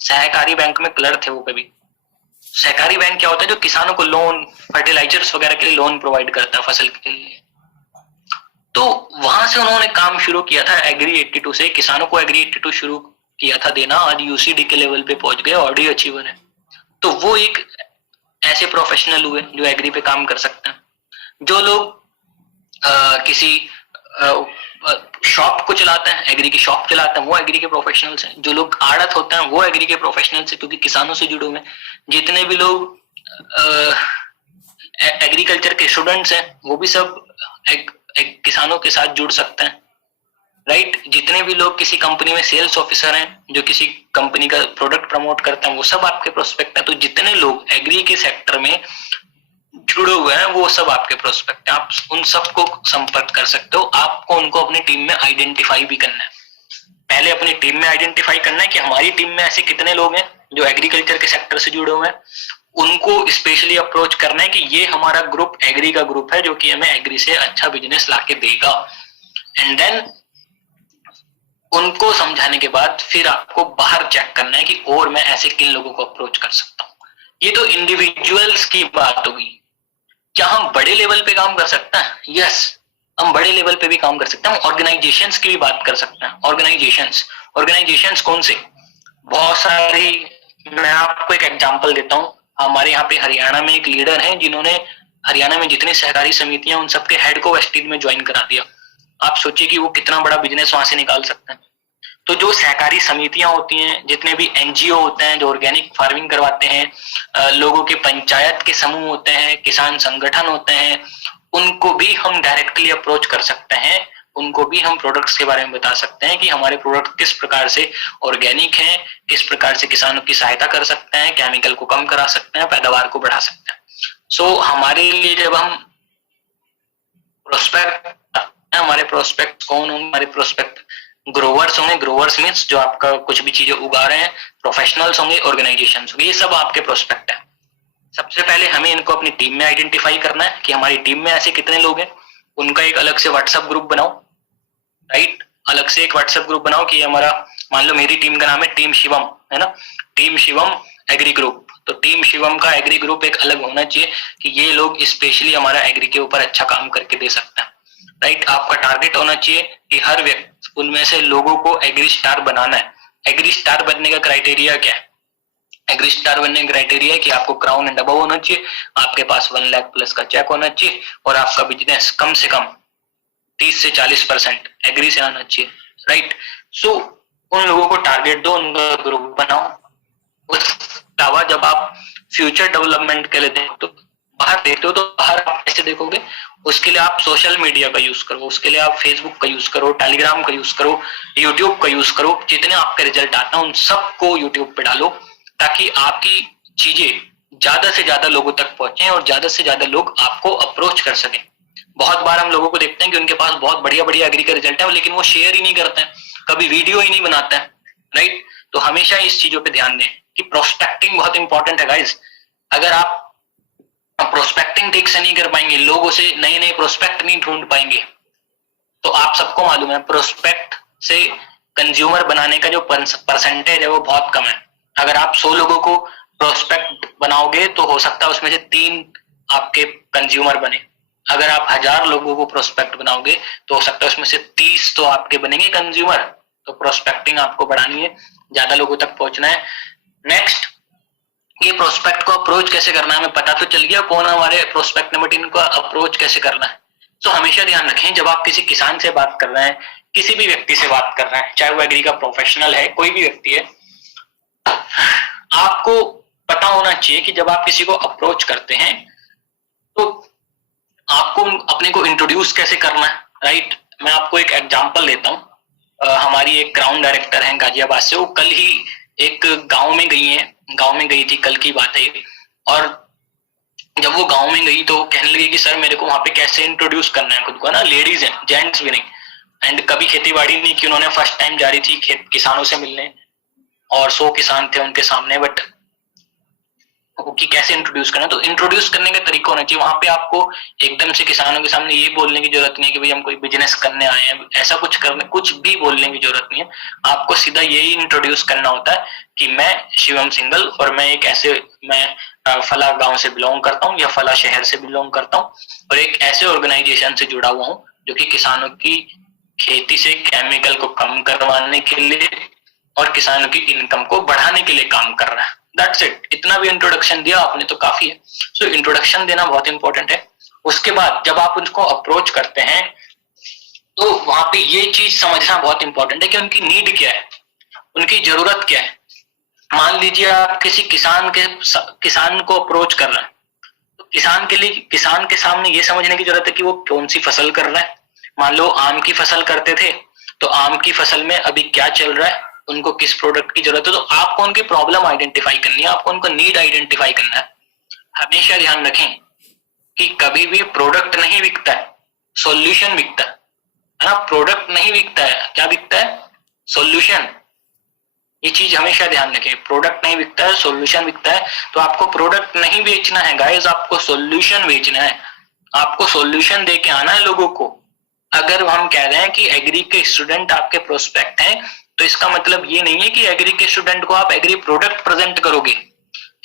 सहकारी बैंक में क्लर्क थे वो कभी। सहकारी बैंक क्या होता है, जो किसानों को लोन, फर्टिलाइजर्स वगैरह के लिए लोन प्रोवाइड करता है फसल के लिए। तो वहां से उन्होंने काम शुरू किया था एग्री 82 से, किसानों को एग्री 82 शुरू किया था देना, आज UCD के लेवल पे पहुंच गए, ऑडी अचीवर है। तो वो एक ऐसे प्रोफेशनल हुए जो एग्री पे काम कर सकते हैं। जो लोग किसी शॉप को चलाते हैं, एग्री की शॉप चलाते हैं, वो एग्री के प्रोफेशनल्स हैं। जो लोग आड़त होते हैं वो एग्री के प्रोफेशनल्स हैं, क्योंकि किसानों से जुड़े हुए हैं। जितने भी लोग एग्रीकल्चर के स्टूडेंट्स हैं वो भी सब किसानों के साथ जुड़ सकते हैं, राइट। जितने भी लोग किसी कंपनी में सेल्स ऑफिसर हैं, जो किसी कंपनी का प्रोडक्ट प्रमोट करते हैं, वो सब आपके प्रोस्पेक्ट हैं। तो जितने लोग एग्री के सेक्टर में जुड़े हुए हैं वो सब आपके प्रोस्पेक्ट हैं। आप उन सबको संपर्क कर सकते हो। आपको उनको अपनी टीम में आइडेंटिफाई भी करना है। पहले अपनी टीम में आइडेंटिफाई करना है कि हमारी टीम में ऐसे कितने लोग हैं जो एग्रीकल्चर के सेक्टर से जुड़े हुए हैं। उनको स्पेशली अप्रोच करना है कि ये हमारा ग्रुप एग्री का ग्रुप है जो कि हमें एग्री से अच्छा बिजनेस लाके देगा। एंड देन उनको समझाने के बाद फिर आपको बाहर चेक करना है कि और मैं ऐसे किन लोगों को अप्रोच कर सकता हूँ। ये तो इंडिविजुअल्स की बात होगी। क्या हम बड़े लेवल पे काम कर सकते हैं? यस, हम बड़े लेवल पे भी काम कर सकते हैं। हम ऑर्गेनाइजेशंस की भी बात कर सकते हैं। ऑर्गेनाइजेशंस कौन से? बहुत सारी। मैं आपको एक एग्जांपल देता हूँ। हमारे यहाँ पे हरियाणा में एक लीडर हैं जिन्होंने हरियाणा में जितनी सहकारी समितियां उन सबके हेड को वेस्टीज में ज्वाइन करा दिया। आप सोचिए कि वो कितना बड़ा बिजनेस वहां से निकाल सकते हैं। तो जो सहकारी समितियां होती हैं, जितने भी NGO होते हैं जो ऑर्गेनिक फार्मिंग करवाते हैं, लोगों के पंचायत के समूह होते हैं, किसान संगठन होते हैं, उनको भी हम डायरेक्टली अप्रोच कर सकते हैं। उनको भी हम प्रोडक्ट्स के बारे में बता सकते हैं कि हमारे प्रोडक्ट किस प्रकार से ऑर्गेनिक हैं, किस प्रकार से किसानों की सहायता कर सकते हैं, केमिकल को कम करा सकते हैं, पैदावार को बढ़ा सकते हैं। सो हमारे लिए जब हम प्रोस्पेक्ट, हमारे प्रोस्पेक्ट कौन होंगे? हमारे प्रोस्पेक्ट ग्रोवर्स होंगे। ग्रोवर्स मीन्स जो आपका कुछ भी चीजें उगा रहे हैं। प्रोफेशनल्स होंगे, ऑर्गेनाइजेशंस होंगे, ये सब आपके प्रोस्पेक्ट है। सबसे पहले हमें इनको अपनी टीम में आइडेंटिफाई करना है कि हमारी टीम में ऐसे कितने लोग हैं। उनका एक अलग से व्हाट्सएप ग्रुप बनाओ, राइट। अलग से एक व्हाट्सएप ग्रुप बनाओ कि हमारा, मान लो मेरी टीम का नाम है टीम शिवम, है ना, टीम शिवम एग्री ग्रुप। तो टीम शिवम का एग्री ग्रुप एक अलग होना चाहिए कि ये लोग स्पेशली हमारा एग्री के ऊपर अच्छा काम करके दे सकते हैं, राइट। आपका टारगेट होना चाहिए कि हर व्यक्ति उनमें से लोगों को एग्री स्टार बनाना है। एग्री स्टार बनने का क्राइटेरिया क्या है? एग्री स्टार बनने का क्राइटेरिया है कि आपको क्राउन एंड अबव होना चाहिए, आपके पास 1 लाख प्लस का चेक होना चाहिए और आपका बिजनेस कम से कम 30 से 40% एग्री से आना चाहिए, राइट। सो उन लोगों को टारगेट दो, उनका ग्रुप बनाओ। उसके अलावा जब आप फ्यूचर डेवलपमेंट के लिए देखते हो, बाहर देखते हो, तो बाहर आप कैसे देखोगे? उसके लिए आप सोशल मीडिया का यूज करो, उसके लिए आप फेसबुक का यूज करो, टेलीग्राम का यूज करो, यूट्यूब का यूज करो। जितने आपके रिजल्ट आते हैं उन सबको यूट्यूब पे डालो ताकि आपकी चीजें ज्यादा से ज्यादा लोगों तक पहुंचे और ज्यादा से ज्यादा लोग आपको अप्रोच कर सकें। बहुत बार हम लोगों को देखते हैं कि उनके पास बहुत बढ़िया बढ़िया एग्री का रिजल्ट है लेकिन वो शेयर ही नहीं करते हैं, कभी वीडियो ही नहीं बनाते हैं, राइट। तो हमेशा इस चीजों पे ध्यान दें कि प्रोस्पेक्टिंग बहुत इंपॉर्टेंट है गाइज। अगर आप प्रोस्पेक्टिंग ठीक से नहीं कर पाएंगे, लोगों से नए नए प्रोस्पेक्ट नहीं ढूंढ पाएंगे, तो आप सबको मालूम है प्रोस्पेक्ट से कंज्यूमर बनाने का जो परसेंटेज है वो बहुत कम है। अगर आप 100 लोगों को प्रोस्पेक्ट बनाओगे तो हो सकता है उसमें से 3 आपके कंज्यूमर बने। अगर आप 1000 लोगों को प्रोस्पेक्ट बनाओगे तो हो सकता है उसमें से 30 तो आपके बनेंगे कंज्यूमर। तो प्रोस्पेक्टिंग आपको बढ़ानी है, ज्यादा लोगों तक पहुंचना है। नेक्स्ट, ये प्रोस्पेक्ट को अप्रोच कैसे करना है, हमें पता तो चल गया कौन हमारे प्रोस्पेक्ट नंबर 3 को अप्रोच कैसे करना है। तो हमेशा ध्यान रखें जब आप किसी किसान से बात कर रहे हैं, किसी भी व्यक्ति से बात कर रहे हैं, चाहे वो एग्री का प्रोफेशनल है, कोई भी व्यक्ति है, आपको पता होना चाहिए कि जब आप किसी को अप्रोच करते हैं तो आपको अपने को इंट्रोड्यूस कैसे करना है, राइट। मैं आपको एक एग्जांपल देता हूँ। हमारी एक ग्राउंड डायरेक्टर है गाजियाबाद से, वो कल ही एक गांव में गई थी, कल की बात है। और जब वो गांव में गई तो कहने लगी कि सर मेरे को वहां पे कैसे इंट्रोड्यूस करना है खुद को ना, लेडीज हैं, जेंट्स भी नहीं, एंड कभी खेती बाड़ी नहीं की उन्होंने, फर्स्ट टाइम जा रही थी किसानों से मिलने, और 100 किसान थे उनके सामने, बट कि कैसे इंट्रोड्यूस करना। तो इंट्रोड्यूस करने का तरीका होना चाहिए। वहां पे आपको एकदम से किसानों के सामने ये बोलने की जरूरत नहीं है कि भाई हम कोई बिजनेस करने आए हैं, ऐसा कुछ भी बोलने की जरूरत नहीं है। आपको सीधा यही इंट्रोड्यूस करना होता है कि मैं शिवम सिंघल और मैं फला गांव से बिलोंग करता हूँ या फला शहर से बिलोंग करता हूँ और एक ऐसे ऑर्गेनाइजेशन से जुड़ा हुआ हूँ जो कि किसानों की खेती से केमिकल को कम करवाने के लिए और किसानों की इनकम को बढ़ाने के लिए काम कर रहा है। That's it. इतना भी इंट्रोडक्शन दिया आपने तो काफी है। सो इंट्रोडक्शन देना बहुत इंपॉर्टेंट है। उसके बाद जब आप उनको अप्रोच करते हैं तो वहां पे ये चीज समझना बहुत इंपॉर्टेंट है कि उनकी नीड क्या है, उनकी जरूरत क्या है। मान लीजिए आप किसी किसान को अप्रोच कर रहे हैं तो किसान के सामने ये समझने की जरूरत है कि वो कौन सी फसल कर रहा है। मान लो आम की फसल करते थे तो आम की फसल में अभी क्या चल रहा है, उनको किस प्रोडक्ट की जरूरत है। तो आपको उनकी प्रॉब्लम आइडेंटिफाई करनी है, आपको उनको नीड आइडेंटिफाई करना है। हमेशा ध्यान रखें कि कभी भी प्रोडक्ट नहीं बिकता है, सॉल्यूशन बिकता है ना। प्रोडक्ट नहीं बिकता है, क्या बिकता है, सॉल्यूशन। ये चीज हमेशा ध्यान रखें, प्रोडक्ट नहीं बिकता है, सॉल्यूशन बिकता है। तो आपको प्रोडक्ट नहीं बेचना है गाइस, आपको सॉल्यूशन बेचना है, आपको सॉल्यूशन दे के आना है लोगों को। अगर हम कह रहे हैं कि एग्री के स्टूडेंट आपके प्रोस्पेक्ट हैं तो इसका मतलब ये नहीं है कि एग्री के स्टूडेंट को आप एग्री प्रोडक्ट प्रेजेंट करोगे,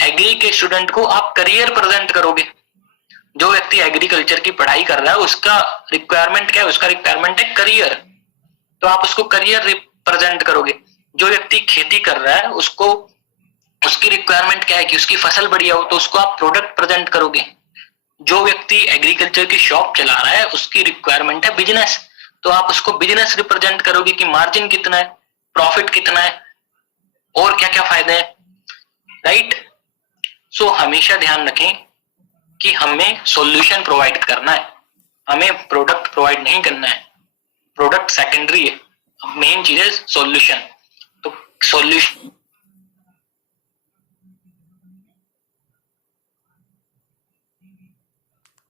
एग्री के स्टूडेंट को आप करियर प्रेजेंट करोगे। जो व्यक्ति एग्रीकल्चर की पढ़ाई कर रहा है उसका रिक्वायरमेंट क्या है, उसका रिक्वायरमेंट है करियर, तो आप उसको करियर रिप्रेजेंट करोगे। जो व्यक्ति खेती कर रहा है उसको उसकी रिक्वायरमेंट क्या है कि उसकी फसल बढ़िया हो, तो उसको आप प्रोडक्ट प्रेजेंट करोगे। जो व्यक्ति एग्रीकल्चर की शॉप चला रहा है उसकी रिक्वायरमेंट है बिजनेस, तो आप उसको बिजनेस रिप्रेजेंट करोगे कि मार्जिन कितना है, प्रॉफिट कितना है और क्या क्या फायदे हैं, राइट। सो हमेशा ध्यान रखें कि हमें सॉल्यूशन प्रोवाइड करना है, हमें प्रोडक्ट प्रोवाइड नहीं करना है। प्रोडक्ट सेकेंडरी है, मेन चीज है सॉल्यूशन। तो सॉल्यूशन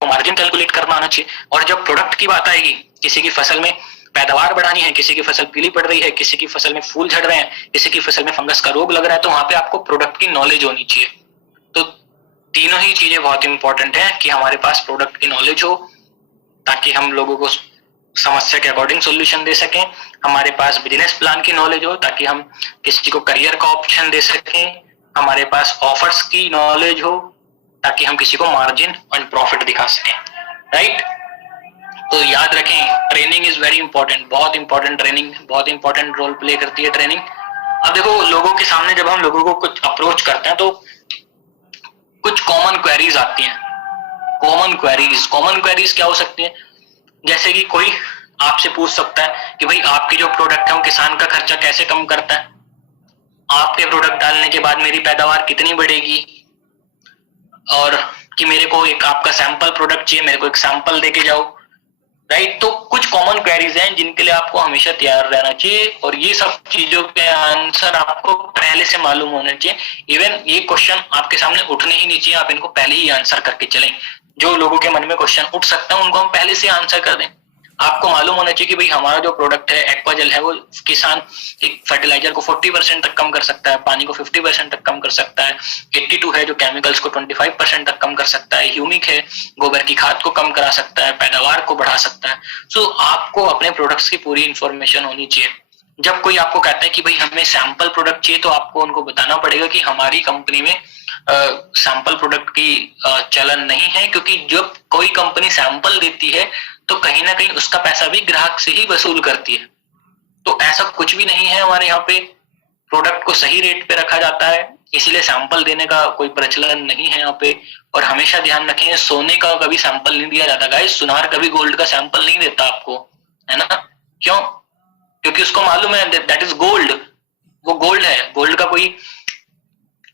मार्जिन कैलकुलेट करना आना चाहिए। और जब प्रोडक्ट की बात आएगी, किसी की फसल में पैदावार बढ़ानी है, किसी की फसल पीली पड़ रही है, किसी की फसल में फूल झड़ रहे हैं, किसी की फसल में फंगस का रोग लग रहा है, तो वहां पे आपको प्रोडक्ट की नॉलेज होनी चाहिए। तो तीनों ही चीजें बहुत इंपॉर्टेंट है कि हमारे पास प्रोडक्ट की नॉलेज हो ताकि हम लोगों को समस्या के अकॉर्डिंग सॉल्यूशन दे सकें, हमारे पास बिजनेस प्लान की नॉलेज हो ताकि हम किसी को करियर का ऑप्शन दे सकें, हमारे पास ऑफर्स की नॉलेज हो ताकि हम किसी को मार्जिन और प्रॉफिट दिखा सकें, राइट। तो याद रखें ट्रेनिंग इज वेरी इंपॉर्टेंट, बहुत इंपॉर्टेंट, ट्रेनिंग बहुत इंपॉर्टेंट रोल प्ले करती है ट्रेनिंग। अब देखो लोगों के सामने जब हम लोगों को कुछ अप्रोच करते हैं तो कुछ कॉमन क्वेरीज आती हैं। कॉमन क्वेरीज क्या हो सकती है, जैसे कि कोई आपसे पूछ सकता है कि भाई आपके जो प्रोडक्ट है वो किसान का खर्चा कैसे कम करता है, आपके प्रोडक्ट डालने के बाद मेरी पैदावार कितनी बढ़ेगी, और कि मेरे को एक आपका सैंपल प्रोडक्ट चाहिए, मेरे को एक सैंपल देके जाओ, राइट। तो कुछ कॉमन क्वेरीज हैं जिनके लिए आपको हमेशा तैयार रहना चाहिए और ये सब चीजों के आंसर आपको पहले से मालूम होने चाहिए। इवन ये क्वेश्चन आपके सामने उठने ही नहीं चाहिए, आप इनको पहले ही आंसर करके चलें। जो लोगों के मन में क्वेश्चन उठ सकता है उनको हम पहले से आंसर कर दें। आपको मालूम होना चाहिए कि भाई हमारा जो प्रोडक्ट है एक्वाजेल है वो किसान एक फर्टिलाइजर को 40% तक कम कर सकता है, पानी को 50% तक कम कर सकता है, 82 है जो केमिकल्स को 25% तक कम कर सकता है, ह्यूमिक है गोबर की खाद को कम करा सकता है, पैदावार को बढ़ा सकता है। सो आपको अपने प्रोडक्ट्स की पूरी इंफॉर्मेशन होनी चाहिए। जब कोई आपको कहता है कि भाई हमें सैंपल प्रोडक्ट चाहिए, तो आपको उनको बताना पड़ेगा कि हमारी कंपनी में सैंपल प्रोडक्ट की चलन नहीं है, क्योंकि जब कोई कंपनी सैंपल देती है तो कहीं ना कहीं उसका पैसा भी ग्राहक से ही वसूल करती है। तो ऐसा कुछ भी नहीं है, हमारे यहाँ पे प्रोडक्ट को सही रेट पे रखा जाता है, इसीलिए सैंपल देने का कोई प्रचलन नहीं है यहाँ पे। और हमेशा ध्यान रखें, सोने का कभी सैंपल नहीं दिया जाता गाइस, सुनार कभी गोल्ड का सैंपल नहीं देता आपको, है ना? क्यों? क्योंकि उसको मालूम है दैट इज गोल्ड, वो गोल्ड है, गोल्ड का कोई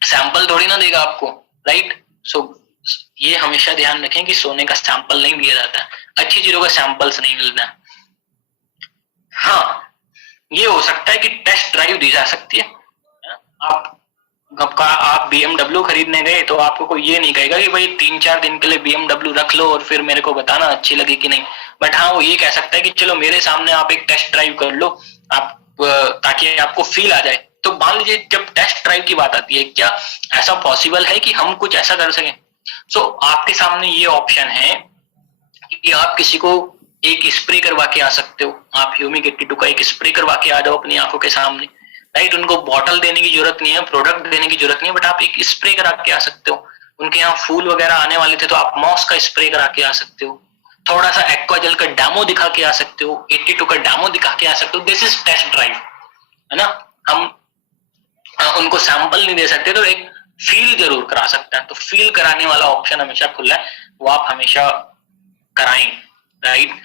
सैंपल थोड़ी ना देगा आपको, राइट? सो ये हमेशा ध्यान रखें कि सोने का सैंपल नहीं दिया जाता है, अच्छी चीजों का सैंपल्स नहीं मिलता है। हाँ, ये हो सकता है कि टेस्ट ड्राइव दी जा सकती है। आप BMW खरीदने गए तो आपको कोई ये नहीं कहेगा कि भाई 3-4 दिन के लिए BMW रख लो और फिर मेरे को बताना अच्छी लगी कि नहीं। बट हाँ, वो ये कह सकता है कि चलो मेरे सामने आप एक टेस्ट ड्राइव कर लो, आप ताकि आपको फील आ जाए। तो मान लीजिए जब टेस्ट ड्राइव की बात आती है, क्या ऐसा पॉसिबल है कि हम कुछ ऐसा कर सकें? सो आपके सामने ये ऑप्शन है कि आप किसी को एक स्प्रे करवा के आ सकते हो, आप ह्यूमिक 82 का एक स्प्रे करवा के आ जाओ अपनी आंखों के सामने, राइट? उनको बॉटल देने की जरूरत नहीं है, प्रोडक्ट देने की जरूरत नहीं है, बट आप एक स्प्रे करा के आ सकते हो। उनके यहाँ फूल वगैरह आने वाले थे तो आप मॉस का स्प्रे करा के आ सकते हो, थोड़ा सा एक्वाजेल का डेमो दिखा के आ सकते हो, 82 का डेमो दिखा के आ सकते हो। दिस इज टेस्ट ड्राइव, है ना? हम उनको सैंपल नहीं दे सकते तो एक फील जरूर करा सकते हैं, तो फील कराने वाला ऑप्शन हमेशा खुला है, वो आप हमेशा कराएं, राइट?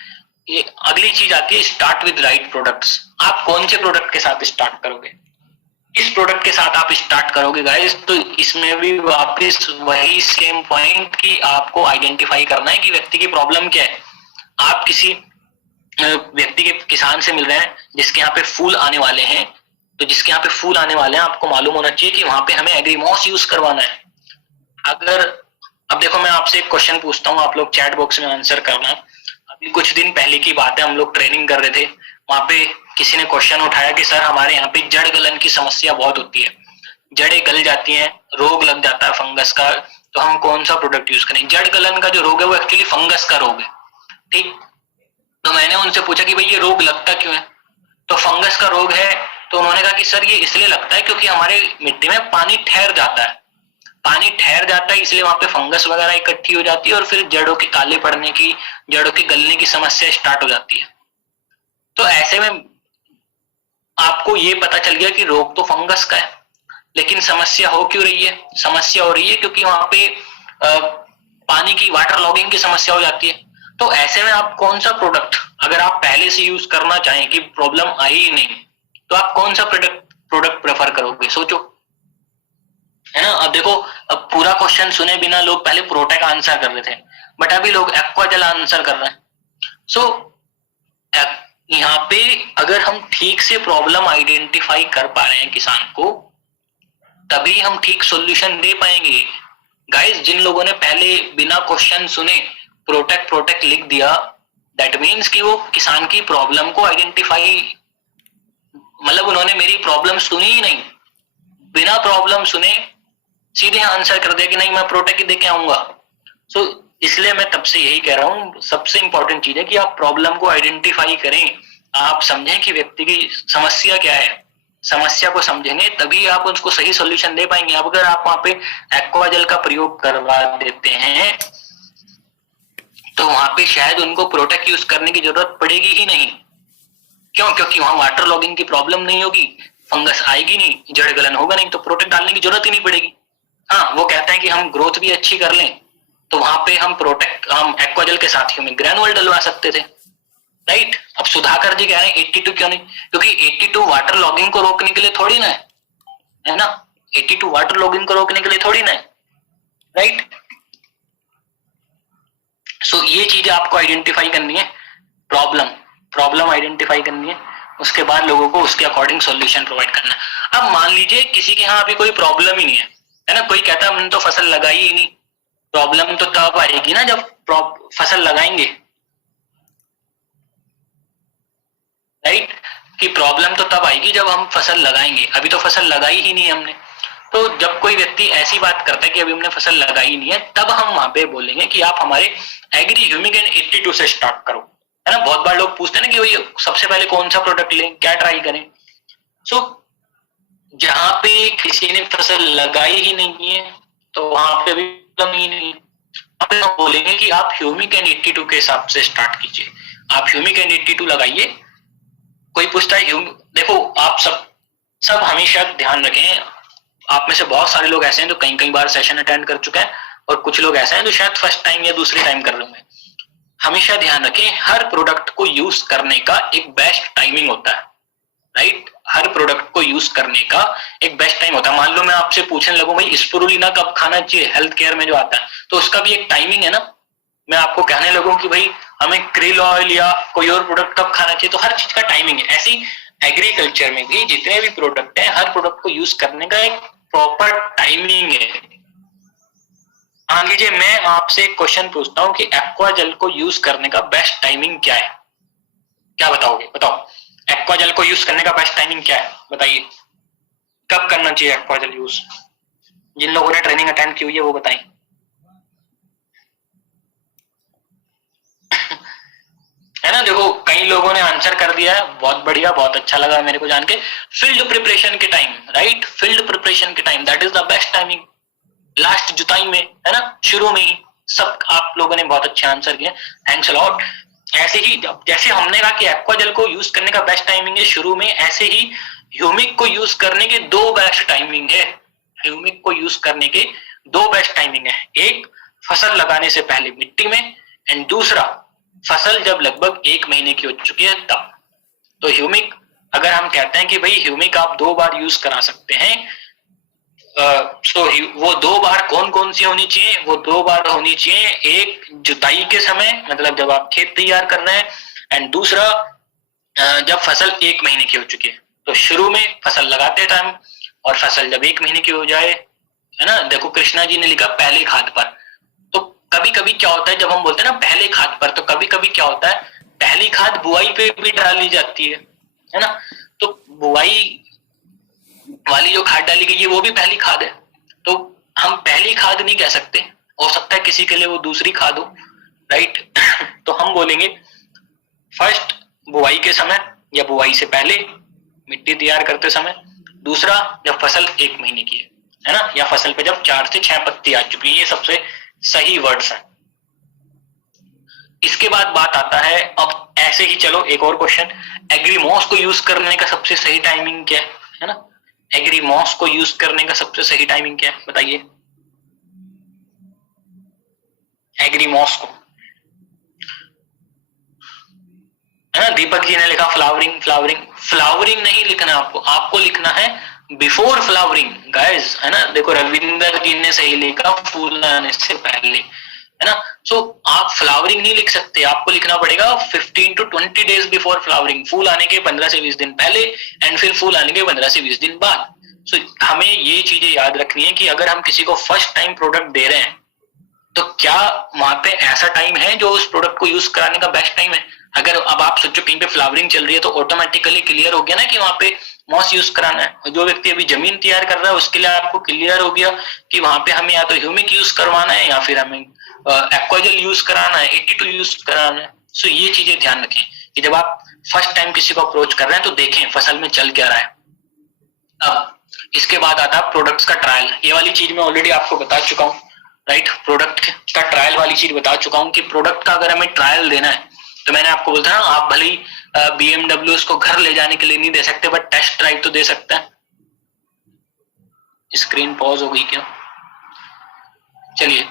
ये अगली चीज आती है स्टार्ट विद राइट प्रोडक्ट्स। आप कौन से प्रोडक्ट के साथ स्टार्ट करोगे, किस प्रोडक्ट के साथ आप स्टार्ट करोगे गाइस? तो इसमें भी वापस वही सेम पॉइंट कि आपको आइडेंटिफाई करना है कि व्यक्ति की प्रॉब्लम क्या है। आप किसी व्यक्ति के किसान से मिल रहे हैं जिसके यहाँ पे फूल आने वाले हैं, तो जिसके यहाँ पे फूल आने वाले हैं आपको मालूम होना चाहिए कि वहां पे हमें एग्रीमॉस यूज करवाना है। अगर अब देखो, मैं आपसे एक क्वेश्चन पूछता हूँ, आप लोग चैट बॉक्स में आंसर करना। अभी कुछ दिन पहले की बात है, हम लोग ट्रेनिंग कर रहे थे, वहां पे किसी ने क्वेश्चन उठाया कि सर हमारे यहाँ पे जड़ गलन की समस्या बहुत होती है, जड़ें गल जाती हैं, रोग लग जाता है फंगस का, तो हम कौन सा प्रोडक्ट यूज करें? जड़ गलन का जो रोग है वो एक्चुअली फंगस का रोग है, ठीक? तो मैंने उनसे पूछा कि भाई ये रोग लगता क्यों है? तो फंगस का रोग है, तो उन्होंने कहा कि सर ये इसलिए लगता है क्योंकि हमारे मिट्टी में पानी ठहर जाता है, पानी ठहर जाता है इसलिए वहां पे फंगस वगैरह इकट्ठी हो जाती है और फिर जड़ों के काले पड़ने की, जड़ों की गलने की समस्या स्टार्ट हो जाती है। तो ऐसे में आपको ये पता चल गया कि रोग तो फंगस का है, लेकिन समस्या हो क्यों रही है? समस्या हो रही है क्योंकि वहां पे पानी की वाटर लॉगिंग की समस्या हो जाती है। तो ऐसे में आप कौन सा प्रोडक्ट, अगर आप पहले से यूज करना चाहें कि प्रॉब्लम आई ही नहीं, तो आप कौन सा प्रोडक्ट प्रेफर करोगे? सोचो, है ना? अब देखो, अब पूरा क्वेश्चन सुने बिना लोग पहले प्रोटेक आंसर कर रहे थे, बट अभी लोग एक्वाजेल आंसर कर रहे हैं। सो यहाँ पे अगर हम ठीक से प्रॉब्लम आइडेंटिफाई कर पा रहे हैं किसान को, तभी हम ठीक सॉल्यूशन दे पाएंगे। गाइस, जिन लोगों ने पहले बिना क्वेश्चन सुने प्रोटेक्ट लिख दिया, दैट मीन्स कि वो किसान की प्रॉब्लम को आइडेंटिफाई, मतलब उन्होंने मेरी प्रॉब्लम सुनी ही नहीं, बिना प्रॉब्लम सुने सीधे आंसर कर दिया कि नहीं मैं प्रोटेक्ट ही देके आऊंगा। सो इसलिए मैं तब से यही कह रहा हूं, सबसे इंपॉर्टेंट चीज है कि आप प्रॉब्लम को आइडेंटिफाई करें, आप समझें कि व्यक्ति की समस्या क्या है, समस्या को समझेंगे तभी आप उसको सही सॉल्यूशन दे पाएंगे। अब अगर आप वहां पे एक्वाजेल का प्रयोग करवा देते हैं तो वहां पे शायद उनको प्रोटेक्ट यूज करने की जरूरत पड़ेगी ही नहीं। क्यों? क्योंकि वहां वाटर लॉगिंग की प्रॉब्लम नहीं होगी, फंगस आएगी नहीं, जड़ गलन होगा नहीं, तो प्रोटेक्ट डालने की जरूरत ही नहीं पड़ेगी। हाँ, वो कहते हैं कि हम ग्रोथ भी अच्छी कर लें, तो वहां पे हम एक्वाजेल के साथ ह्यूमिक ग्रेनुअल डलवा सकते थे, राइट? अब सुधाकर जी कह रहे हैं 82 क्यों नहीं? क्योंकि 82 वाटर लॉगिंग को रोकने के लिए थोड़ी ना है ना? 82 वाटर लॉगिंग को रोकने के लिए थोड़ी ना है, राइट? सो ये चीजें आपको आइडेंटिफाई करनी है, प्रॉब्लम आइडेंटिफाई करनी है, उसके बाद लोगों को उसके अकॉर्डिंग सॉल्यूशन प्रोवाइड करना है। अब मान लीजिए किसी के यहाँ अभी कोई प्रॉब्लम ही नहीं है ना? कोई कहता है हमने तो फसल लगाई ही नहीं। प्रॉब्लम तो तब आएगी ना जब फसल लगाएंगे, कि प्रॉब्लम तो तब आएगी जब हम फसल लगाएंगे, अभी तो फसल लगाई ही नहीं हमने। तो जब कोई व्यक्ति ऐसी बात करता है कि अभी हमने फसल लगाई नहीं है, तब हम वहां पे बोलेंगे कि आप हमारे एग्री ह्यूमिक एंड 82 से स्टार्ट करो, है ना। बहुत बार लोग पूछते हैं ना कि भाई सबसे पहले कौन सा प्रोडक्ट लें, क्या ट्राई करें। सो जहां पे किसी ने फसल लगाई ही नहीं है तो वहां पे भी प्रॉब्लम ही नहीं है, वहां पे हम बोलेंगे कि आप ह्यूमिक एंड 82 के हिसाब से स्टार्ट कीजिए। आप ह्यूमिक एंड 82 लगाइए। कोई पूछता है देखो आप सब हमेशा ध्यान रखें, आप में से बहुत सारे लोग ऐसे हैं जो कई बार सेशन अटेंड कर चुके हैं और कुछ लोग ऐसे हैं जो शायद फर्स्ट टाइम या दूसरे टाइम कर रहे होंगे। हमेशा ध्यान रखें, हर प्रोडक्ट को यूज करने का एक बेस्ट टाइमिंग होता है, राइट। हर प्रोडक्ट को यूज करने का एक बेस्ट टाइम होता है। मान लो मैं आपसे पूछने लगूं भाई स्पिरुलिना कब खाना चाहिए, हेल्थ केयर में जो आता है, तो उसका भी एक टाइमिंग है ना। मैं आपको कहने लगूं कि भाई हमें क्रिल ऑयल या कोई और प्रोडक्ट कब खाना चाहिए, तो हर चीज का टाइमिंग है। ऐसे ही एग्रीकल्चर में भी जितने भी प्रोडक्ट हैं, हर प्रोडक्ट को यूज करने का एक प्रॉपर टाइमिंग है। मान लीजिए मैं आपसे एक क्वेश्चन पूछता हूं कि एक्वा जेल को यूज करने का बेस्ट टाइमिंग क्या है, क्या बताओगे? बताओ, एक्वा जेल को यूज करने का बेस्ट टाइमिंग क्या है, बताइए। कब करना चाहिए एक्वा जेल यूज? जिन लोगों ने ट्रेनिंग अटेंड की हुई है वो बताएं। है ना, देखो कई लोगों ने आंसर कर दिया है, बहुत बढ़िया, बहुत अच्छा लगा मेरे को जान के। फील्ड प्रिपरेशन के टाइम, राइट, फील्ड प्रिपरेशन के time that is the best timing. Last जुताई में, है ना, शुरू में ही। सब आप लोगों ने बहुत अच्छे आंसर किए, थैंक्स अ लॉट। ऐसे ही जैसे हमने कहा कि एक्वा जेल को यूज करने का बेस्ट टाइमिंग है शुरू में, ऐसे ही ह्यूमिक को यूज करने के दो बेस्ट टाइमिंग है। ह्यूमिक को यूज करने के दो बेस्ट टाइमिंग है, एक फसल लगाने से पहले मिट्टी में, एंड दूसरा फसल जब लगभग 1 महीने की हो चुकी है तब। तो ह्यूमिक, अगर हम कहते हैं कि भाई ह्यूमिक आप 2 बार यूज करा सकते हैं, तो वो 2 बार कौन कौन सी होनी चाहिए? वो 2 बार होनी चाहिए, एक जुताई के समय, मतलब जब आप खेत तैयार कर रहे हैं, एंड दूसरा जब फसल 1 महीने की हो चुकी है। तो शुरू में फसल लगाते टाइम, और फसल जब 1 महीने की हो जाए, है ना। देखो कृष्णा जी ने लिखा पहले खाद पर। तो कभी कभी क्या होता है जब हम बोलते हैं ना पहले खाद पर, तो कभी कभी क्या होता है पहली खाद बुआई पे भी डाली जाती है ना। तो बुआई वाली जो खाद डाली गई है वो भी पहली खाद है, तो हम पहली खाद नहीं कह सकते, हो सकता है किसी के लिए वो दूसरी खाद हो, राइट। तो हम बोलेंगे फर्स्ट बुआई के समय या बुआई से पहले मिट्टी तैयार करते समय, दूसरा जब फसल 1 महीने की है ना, या फसल पे जब 4 से 6 पत्ती आ चुकी है। ये सबसे सही वर्ड्स हैं। इसके बाद बात आता है, अब ऐसे ही चलो एक और क्वेश्चन, एग्रीमॉस को यूज करने का सबसे सही टाइमिंग क्या है ना। एग्रीमॉस को यूज करने का सबसे सही टाइमिंग क्या है, बताइए। एग्रीमॉस को, है ना, दीपक जी ने लिखा फ्लावरिंग। फ्लावरिंग नहीं लिखना आपको, आपको लिखना है बिफोर फ्लावरिंग गाइस, है ना। देखो रविंदर जी ने सही लिखा फूल आने से पहले, है ना। सो आप फ्लावरिंग नहीं लिख सकते, आपको लिखना पड़ेगा 15 to 20 डेज बिफोर फ्लावरिंग, फूल आने के 15 से 20 दिन पहले, एंड फिर फूल आने के 15 से 20 दिन बाद। सो हमें ये चीजें याद रखनी है कि अगर हम किसी को फर्स्ट टाइम प्रोडक्ट दे रहे हैं तो क्या वहां पे ऐसा टाइम है जो उस प्रोडक्ट को यूज कराने का बेस्ट टाइम है। अगर अब आप सोचो कहीं पे फ्लावरिंग चल रही है तो ऑटोमेटिकली क्लियर हो गया ना कि वहां पे मॉस यूज कराना है। जो व्यक्ति अभी जमीन तैयार कर रहा है उसके लिए आपको क्लियर हो गया कि वहां पे हमें या तो ह्यूमिक यूज करवाना है या फिर हमें एक्वाजेल यूज कराना है, 82 यूज कराना है। सो ये चीजें ध्यान रखें कि जब आप फर्स्ट टाइम किसी को अप्रोच कर रहे हैं तो देखें फसल में चल क्या रहा है। अब इसके बाद आता है प्रोडक्ट्स का ट्रायल। ये वाली चीज मैं ऑलरेडी आपको बता चुका हूँ, राइट। प्रोडक्ट का ट्रायल वाली चीज बता चुका हूँ कि प्रोडक्ट का अगर हमें ट्रायल देना है तो मैंने आपको बोलता ना, आप भले ही BMW उसको घर ले जाने के लिए नहीं दे सकते, बट टेस्ट ड्राइव तो दे सकते हैं। स्क्रीन पॉज हो गई क्या? चलिए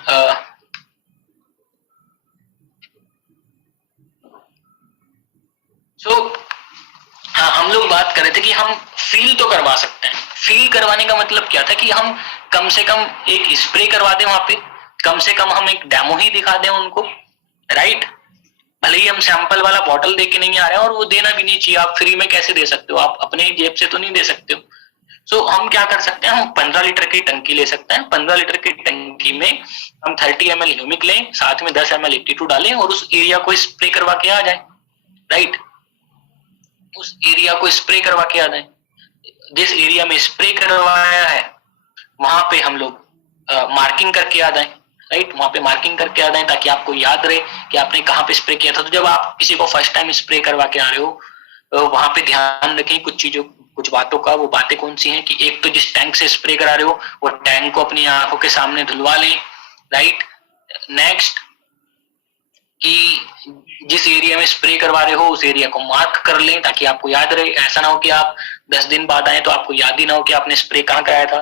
हाँ, हम लोग बात कर रहे थे कि हम फील तो करवा सकते हैं। फील करवाने का मतलब क्या था कि हम कम से कम एक स्प्रे करवा दें वहां पे, कम से कम हम एक डेमो ही दिखा दें उनको, राइट। भले ही हम सैंपल वाला बॉटल दे के नहीं आ रहे हैं, और वो देना भी नहीं चाहिए। आप फ्री में कैसे दे सकते हो, आप अपने जेब से तो नहीं दे सकते हो। सो हम क्या कर सकते हैं, हम 15 लीटर की टंकी ले सकते हैं। 15 लीटर की टंकी में हम 30 ml ह्यूमिक लें, साथ में 10 ml 82 डालें और उस एरिया को स्प्रे करवा के आ जाए, राइट। उस एरिया को स्प्रे करवा के आ जाए। जिस एरिया में स्प्रे करवाया है वहां पे हम लोग मार्किंग करके आ जाए, राइट, वहां पे मार्किंग करके आ जाए ताकि आपको याद रहे कि आपने कहाँ पे स्प्रे किया था। तो जब आप किसी को फर्स्ट टाइम स्प्रे करवा के आ रहे हो वहां पे ध्यान रखें कुछ चीजों, कुछ बातों का। वो बातें कौन सी हैं कि एक तो जिस टैंक से स्प्रे करा रहे हो वो टैंक को अपनी आंखों के सामने धुलवा लें, राइट। नेक्स्ट कि जिस एरिया में स्प्रे करवा रहे हो उस एरिया को मार्क कर लें ताकि आपको याद रहे। ऐसा ना हो कि आप 10 दिन बाद आए तो आपको याद ही ना हो कि आपने स्प्रे कहाँ कराया था।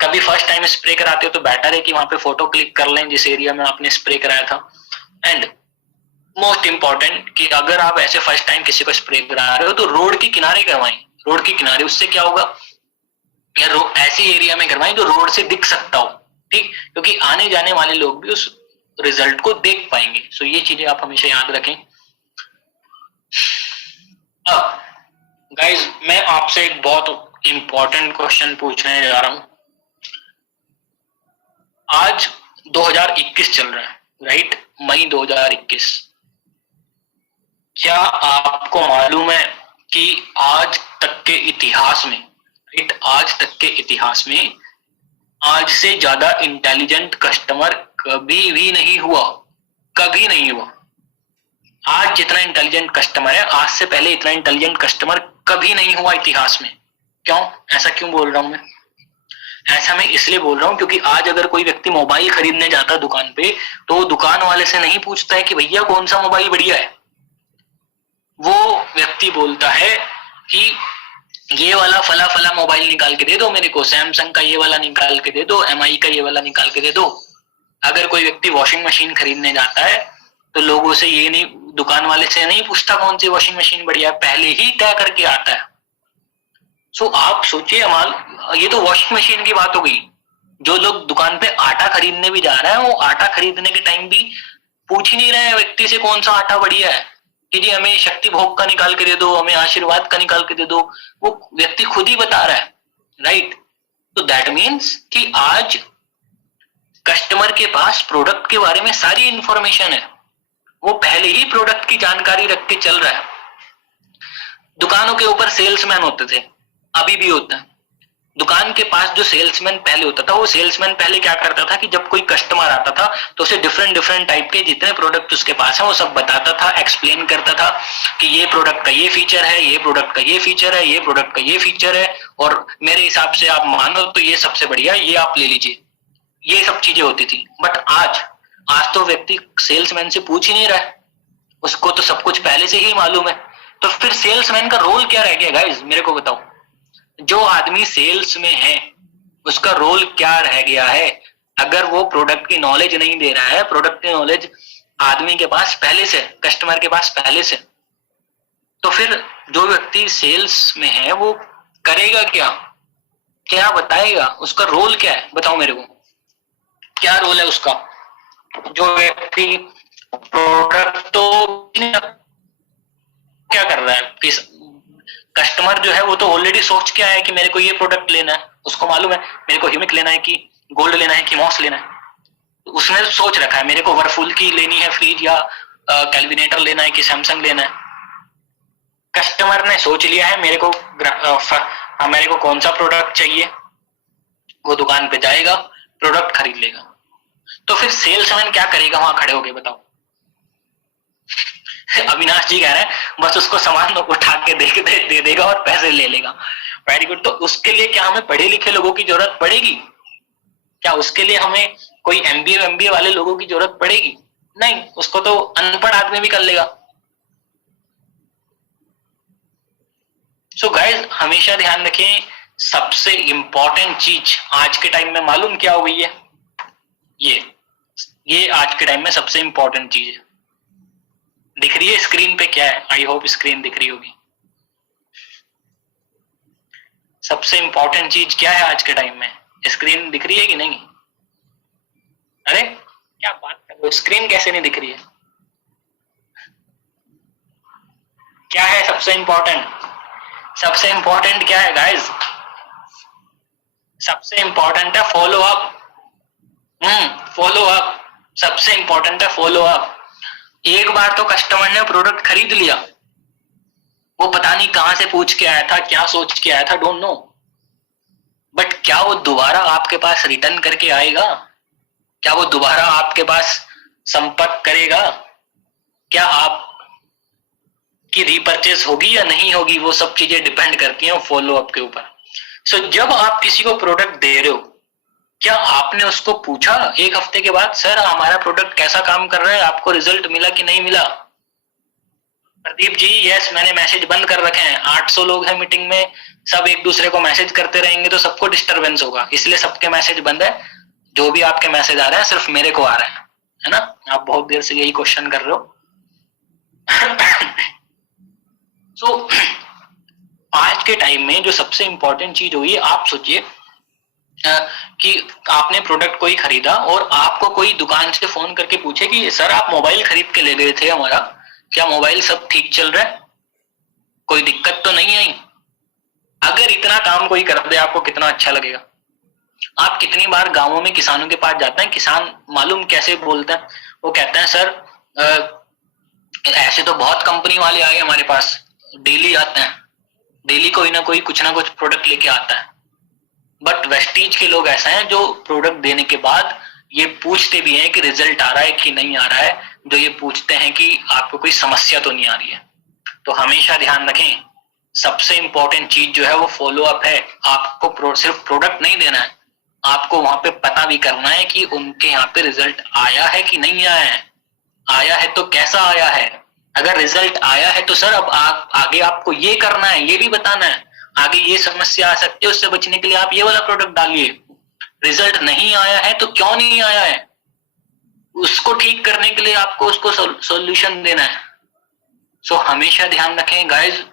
कभी फर्स्ट टाइम स्प्रे कराते हो तो बेटर है कि वहां पे फोटो क्लिक कर लें जिस एरिया में आपने स्प्रे कराया था। एंड मोस्ट इंपॉर्टेंट कि अगर आप ऐसे फर्स्ट टाइम किसी को स्प्रे करा रहे हो तो रोड के किनारे करवाएं। रोड के किनारे, उससे क्या होगा, या ऐसी एरिया में करवाएं जो रोड से दिख सकता हो, ठीक, क्योंकि आने जाने वाले लोग भी उस रिजल्ट को देख पाएंगे। सो ये चीजें आप हमेशा याद रखें। अब गाइज मैं आपसे एक बहुत इंपॉर्टेंट क्वेश्चन पूछने जा रहा हूं। आज 2021 चल रहा है, राइट, मई 2021। क्या आपको मालूम है कि आज तक के इतिहास में, राइट, आज तक के इतिहास में आज से ज्यादा इंटेलिजेंट कस्टमर कभी भी नहीं हुआ, कभी नहीं हुआ। आज जितना इंटेलिजेंट कस्टमर है आज से पहले इतना इंटेलिजेंट कस्टमर कभी नहीं हुआ इतिहास में। क्यों, ऐसा क्यों बोल रहा हूं मैं? ऐसा मैं इसलिए बोल रहा हूं क्योंकि आज अगर कोई व्यक्ति मोबाइल खरीदने जाता है दुकान पे तो दुकान वाले से नहीं पूछता है कि भैया कौन सा मोबाइल बढ़िया है। वो व्यक्ति बोलता है कि ये वाला फला फला मोबाइल निकाल के दे दो मेरे को, सैमसंग का ये वाला निकाल के दे दो, एमआई का ये वाला निकाल के दे दो। अगर कोई व्यक्ति वॉशिंग मशीन खरीदने जाता है तो लोगों से ये नहीं, दुकान वाले से नहीं पूछता कौन सी वॉशिंग मशीन बढ़िया है, पहले ही तय करके आता है। सो आप सोचिए अमाल, ये तो वॉशिंग मशीन की बात हो गई। जो लोग दुकान पे आटा खरीदने भी जा रहे हैं वो आटा खरीदने के टाइम भी पूछ ही नहीं रहे हैं व्यक्ति से कौन सा आटा बढ़िया है कि जी हमें शक्ति भोग का निकाल के दे दो, हमें आशीर्वाद का निकाल के दे दो। वो व्यक्ति खुद ही बता रहा है, राइट। तो दैट मीन्स कि आज कस्टमर के पास प्रोडक्ट के बारे में सारी इंफॉर्मेशन है, वो पहले ही प्रोडक्ट की जानकारी रख के चल रहा है। दुकानों के ऊपर सेल्समैन होते थे, अभी भी होता है। दुकान के पास जो सेल्समैन पहले होता था वो सेल्समैन पहले क्या करता था कि जब कोई कस्टमर आता था तो उसे डिफरेंट डिफरेंट टाइप के जितने प्रोडक्ट उसके पास है वो सब बताता था, एक्सप्लेन करता था कि ये प्रोडक्ट का ये फीचर है, ये प्रोडक्ट का ये फीचर है, ये प्रोडक्ट का ये फीचर है, और मेरे हिसाब से आप मानो तो ये सबसे बढ़िया है, ये आप ले लीजिए। ये सब चीजें होती थी। बट आज तो व्यक्ति सेल्समैन से पूछ ही नहीं रहा है, उसको तो सब कुछ पहले से ही मालूम है। तो फिर सेल्समैन का रोल क्या रह गया गाइस, मेरे को बताओ। जो आदमी सेल्स में है उसका रोल क्या रह गया है? अगर वो प्रोडक्ट की नॉलेज नहीं दे रहा है, प्रोडक्ट की नॉलेज आदमी के पास पहले से, कस्टमर के पास पहले से, तो फिर जो व्यक्ति सेल्स में है वो करेगा क्या, क्या बताएगा, उसका रोल क्या है? बताओ मेरे को, क्या रोल है उसका? जो व्यक्ति प्रोडक्ट तो क्या कर रहा है, कस्टमर जो है वो तो ऑलरेडी सोच के आया है कि मेरे को ये प्रोडक्ट लेना है, उसको मालूम है मेरे को ह्यूमिक लेना है कि गोल्ड लेना है कि मॉस लेना है। तो उसने सोच रखा है मेरे को वर्लपूल की लेनी है फ्रिज या कैलविनेटर लेना है कि सैमसंग लेना है। कस्टमर ने सोच लिया है मेरे को कौन सा प्रोडक्ट चाहिए, वो दुकान पे जाएगा, प्रोडक्ट खरीद लेगा। तो फिर सेल्समैन क्या करेगा वहां खड़े होके, बताओ? अविनाश जी कह रहे हैं बस उसको सामान उठा के दे देगा और पैसे ले लेगा। Very good. तो उसके लिए क्या हमें पढ़े लिखे लोगों की जरूरत पड़ेगी? क्या उसके लिए हमें कोई एमबीए वाले लोगों की जरूरत पड़ेगी? नहीं, उसको तो अनपढ़ आदमी भी कर लेगा। सो गाइस हमेशा ध्यान रखें, सबसे इंपॉर्टेंट चीज आज के टाइम में मालूम क्या हो गई है? ये आज के टाइम में सबसे इंपॉर्टेंट चीज है। दिख रही है स्क्रीन पे क्या है? आई होप स्क्रीन दिख रही होगी। सबसे इंपॉर्टेंट चीज क्या है आज के टाइम में? स्क्रीन दिख रही है कि नहीं? अरे क्या बात कर रहे हो, स्क्रीन कैसे नहीं दिख रही है? क्या है सबसे इंपॉर्टेंट? सबसे इंपॉर्टेंट क्या है गाइस? सबसे इंपॉर्टेंट है फॉलो अप। फॉलो अप सबसे इंपॉर्टेंट है, फॉलो अप। एक बार तो कस्टमर ने प्रोडक्ट खरीद लिया, वो पता नहीं कहां से पूछ के आया था, क्या सोच के आया था, डोंट नो, बट क्या वो दोबारा आपके पास रिटर्न करके आएगा? क्या वो दोबारा आपके पास संपर्क करेगा? क्या आप की रीपरचेस होगी या नहीं होगी? वो सब चीजें डिपेंड करती हैं फॉलो अप के ऊपर। सो जब आप किसी को प्रोडक्ट दे रहे हो, क्या आपने उसको पूछा एक हफ्ते के बाद, सर हमारा प्रोडक्ट कैसा काम कर रहा है, आपको रिजल्ट मिला कि नहीं मिला? प्रदीप जी, यस, मैंने मैसेज बंद कर रखे हैं, 800 लोग हैं मीटिंग में, सब एक दूसरे को मैसेज करते रहेंगे तो सबको डिस्टरबेंस होगा, इसलिए सबके मैसेज बंद है। जो भी आपके मैसेज आ रहे हैं सिर्फ मेरे को आ रहे हैं, है ना? आप बहुत देर से यही क्वेश्चन कर रहे हो। सो आज के टाइम में जो सबसे इंपॉर्टेंट चीज हुई है, आप सोचिए कि आपने प्रोडक्ट कोई खरीदा और आपको कोई दुकान से फोन करके पूछे कि सर आप मोबाइल खरीद के ले गए थे हमारा, क्या मोबाइल सब ठीक चल रहा है, कोई दिक्कत तो नहीं आई? अगर इतना काम कोई कर दे आपको कितना अच्छा लगेगा? आप कितनी बार गांवों में किसानों के पास जाते हैं, किसान मालूम कैसे बोलते हैं, वो कहते हैं सर ऐसे तो बहुत कंपनी वाले आए हमारे पास, डेली आते हैं, डेली कोई ना कोई कुछ ना कुछ प्रोडक्ट लेके आता है, बट वेस्टीज के लोग ऐसा हैं जो प्रोडक्ट देने के बाद ये पूछते भी हैं कि रिजल्ट आ रहा है कि नहीं आ रहा है, जो ये पूछते हैं कि आपको कोई समस्या तो नहीं आ रही है। तो हमेशा ध्यान रखें, सबसे इंपॉर्टेंट चीज जो है वो फॉलो अप है। आपको सिर्फ प्रोडक्ट नहीं देना है, आपको वहां पे पता भी करना है कि उनके यहाँ पे रिजल्ट आया है कि नहीं आया है, आया है तो कैसा आया है। अगर रिजल्ट आया है तो सर अब आप आगे आपको ये करना है, ये भी बताना है, आगे ये समस्या आ सकती है, उससे बचने के लिए आप ये वाला प्रोडक्ट डालिए। रिजल्ट नहीं आया है तो क्यों नहीं आया है, उसको ठीक करने के लिए आपको उसको सॉल्यूशन देना है। सो हमेशा ध्यान रखें गाइज,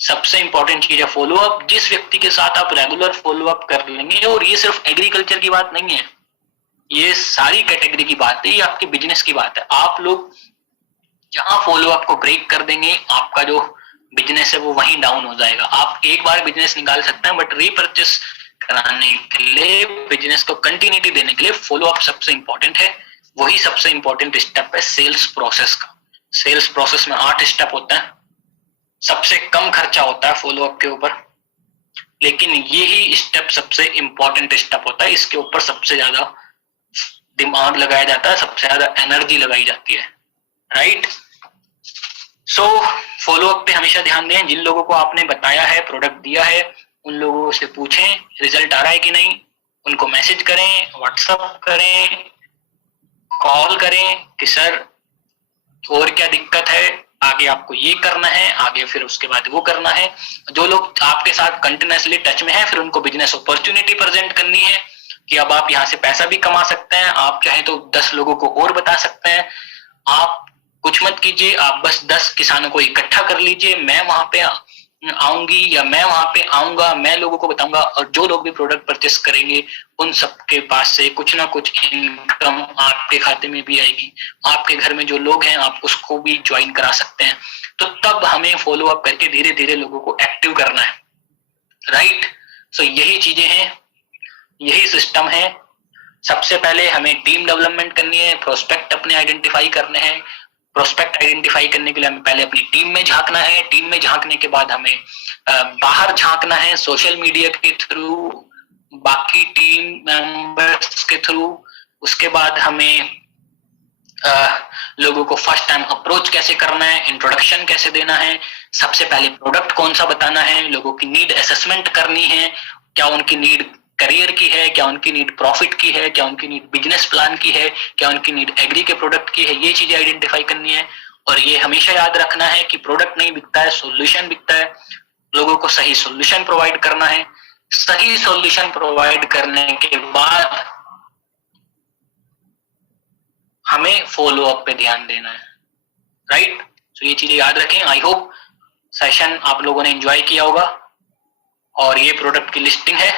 सबसे इंपॉर्टेंट चीज है फॉलो अप। जिस व्यक्ति के साथ आप रेगुलर फॉलो अप कर लेंगे, और ये सिर्फ एग्रीकल्चर की बात नहीं है, ये सारी कैटेगरी की बात है, ये आपके बिजनेस की बात है। आप लोग जहां फॉलो अप को ब्रेक कर देंगे, आपका जो बिजनेस है वो वहीं डाउन हो जाएगा। आप एक बार बिजनेस निकाल सकते हैं, बट रीपरचेस कराने के लिए, बिजनेस को कंटिन्यूटी देने के लिए फॉलो अप सबसे इंपॉर्टेंट है। वही सबसे इंपॉर्टेंट स्टेप है सेल्स प्रोसेस का। सेल्स प्रोसेस में 8 स्टेप होता है, सबसे कम खर्चा होता है फॉलो अप के ऊपर, लेकिन यही स्टेप सबसे इंपॉर्टेंट स्टेप होता है। इसके ऊपर सबसे ज्यादा दिमाग लगाया जाता है, सबसे ज्यादा एनर्जी लगाई जाती है, राइट? सो फॉलो अप पे हमेशा ध्यान दें। जिन लोगों को आपने बताया है, प्रोडक्ट दिया है, उन लोगों से पूछें रिजल्ट आ रहा है कि नहीं, उनको मैसेज करें, व्हाट्सएप करें, कॉल करें कि सर और क्या दिक्कत है, आगे आपको ये करना है, आगे फिर उसके बाद वो करना है। जो लोग आपके साथ कंटिन्यूसली टच में है, फिर उनको बिजनेस अपॉर्चुनिटी प्रेजेंट करनी है कि अब आप यहाँ से पैसा भी कमा सकते हैं, आप चाहे तो 10 लोगों को और बता सकते हैं। आप कुछ मत कीजिए, आप बस 10 किसानों को इकट्ठा कर लीजिए, मैं वहां पे आऊंगी या मैं वहां पे आऊंगा, मैं लोगों को बताऊंगा, और जो लोग भी प्रोडक्ट परचेस करेंगे उन सबके पास से कुछ ना कुछ इनकम आपके खाते में भी आएगी। आपके घर में जो लोग हैं आप उसको भी ज्वाइन करा सकते हैं। तो तब हमें फॉलो अप करके धीरे धीरे लोगों को एक्टिव करना है, राइट? सो यही चीजें हैं, यही सिस्टम है। सबसे पहले हमें टीम डेवलपमेंट करनी है, प्रोस्पेक्ट अपने आइडेंटिफाई करने हैं। प्रोस्पेक्ट आइडेंटिफाई करने के लिए हमें पहले अपनी टीम में झांकना है, टीम में झांकने के बाद हमें बाहर झांकना है, सोशल मीडिया के थ्रू, बाकी टीम मेंबर्स के थ्रू। उसके बाद हमें लोगों को फर्स्ट टाइम अप्रोच कैसे करना है, इंट्रोडक्शन कैसे देना है, सबसे पहले प्रोडक्ट कौन सा बताना है, लोगों की नीड असेसमेंट करनी है, क्या उनकी नीड करियर की है, क्या उनकी नीड प्रॉफिट की है, क्या उनकी नीड बिजनेस प्लान की है, क्या उनकी नीड एग्री के प्रोडक्ट की है, ये चीजें आइडेंटिफाई करनी है। और ये हमेशा याद रखना है कि प्रोडक्ट नहीं बिकता है, सोल्यूशन बिकता है। लोगों को सही सोल्यूशन प्रोवाइड करना है। सही सोल्यूशन प्रोवाइड करने के बाद हमें फॉलो अप पे ध्यान देना है, राइट? तो ये चीजें याद रखें। आई होप सेशन आप लोगों ने एंजॉय किया होगा। और ये प्रोडक्ट की लिस्टिंग है।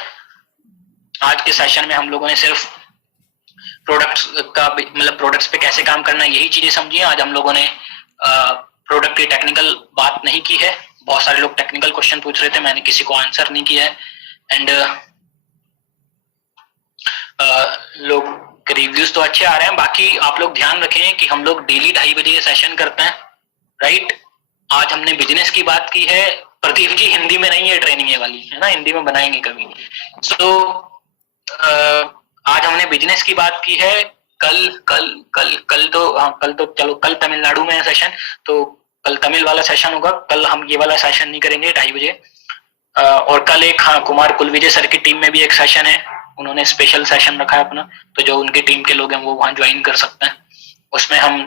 आज के सेशन में हम लोगों ने सिर्फ प्रोडक्ट्स का मतलब प्रोडक्ट्स पे कैसे काम करना है यही चीजें समझी हैं। आज हम लोगों ने प्रोडक्ट की टेक्निकल बात नहीं की है। बहुत सारे लोग टेक्निकल क्वेश्चन पूछ रहे थे, मैंने किसी को आंसर नहीं किया है। एंड लोग के रिव्यूज तो अच्छे आ रहे हैं। बाकी आप लोग ध्यान रखें कि हम लोग डेली 2:30 बजे सेशन करते हैं, राइट? आज हमने बिजनेस की बात की है। प्रदीप जी हिंदी में नहीं है ट्रेनिंग ये वाली, है ना, हिंदी में बनाएंगे कभी। सो आज हमने बिजनेस की बात की है। कल कल कल कल तो कल तो चलो, कल तमिलनाडु में है सेशन, तो कल तमिल वाला सेशन होगा। कल हम ये वाला सेशन नहीं करेंगे 2:30 बजे। और कल एक, हाँ, कुमार कुलविजय सर की टीम में भी एक सेशन है, उन्होंने स्पेशल सेशन रखा है अपना, तो जो उनकी टीम के लोग हैं वो वहां ज्वाइन कर सकते हैं। उसमें हम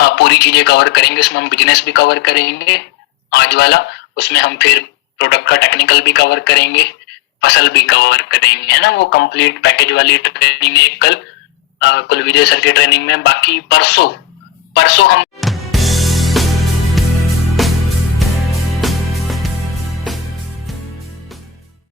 पूरी चीजें कवर करेंगे। उसमें हम बिजनेस भी कवर करेंगे आज वाला, उसमें हम फिर प्रोडक्ट का टेक्निकल भी कवर करेंगे, फसल भी कवर करेंगे, है ना, वो कंप्लीट पैकेज वाली ट्रेनिंग है कल कुलविजय सर की ट्रेनिंग में। बाकी परसों परसों हम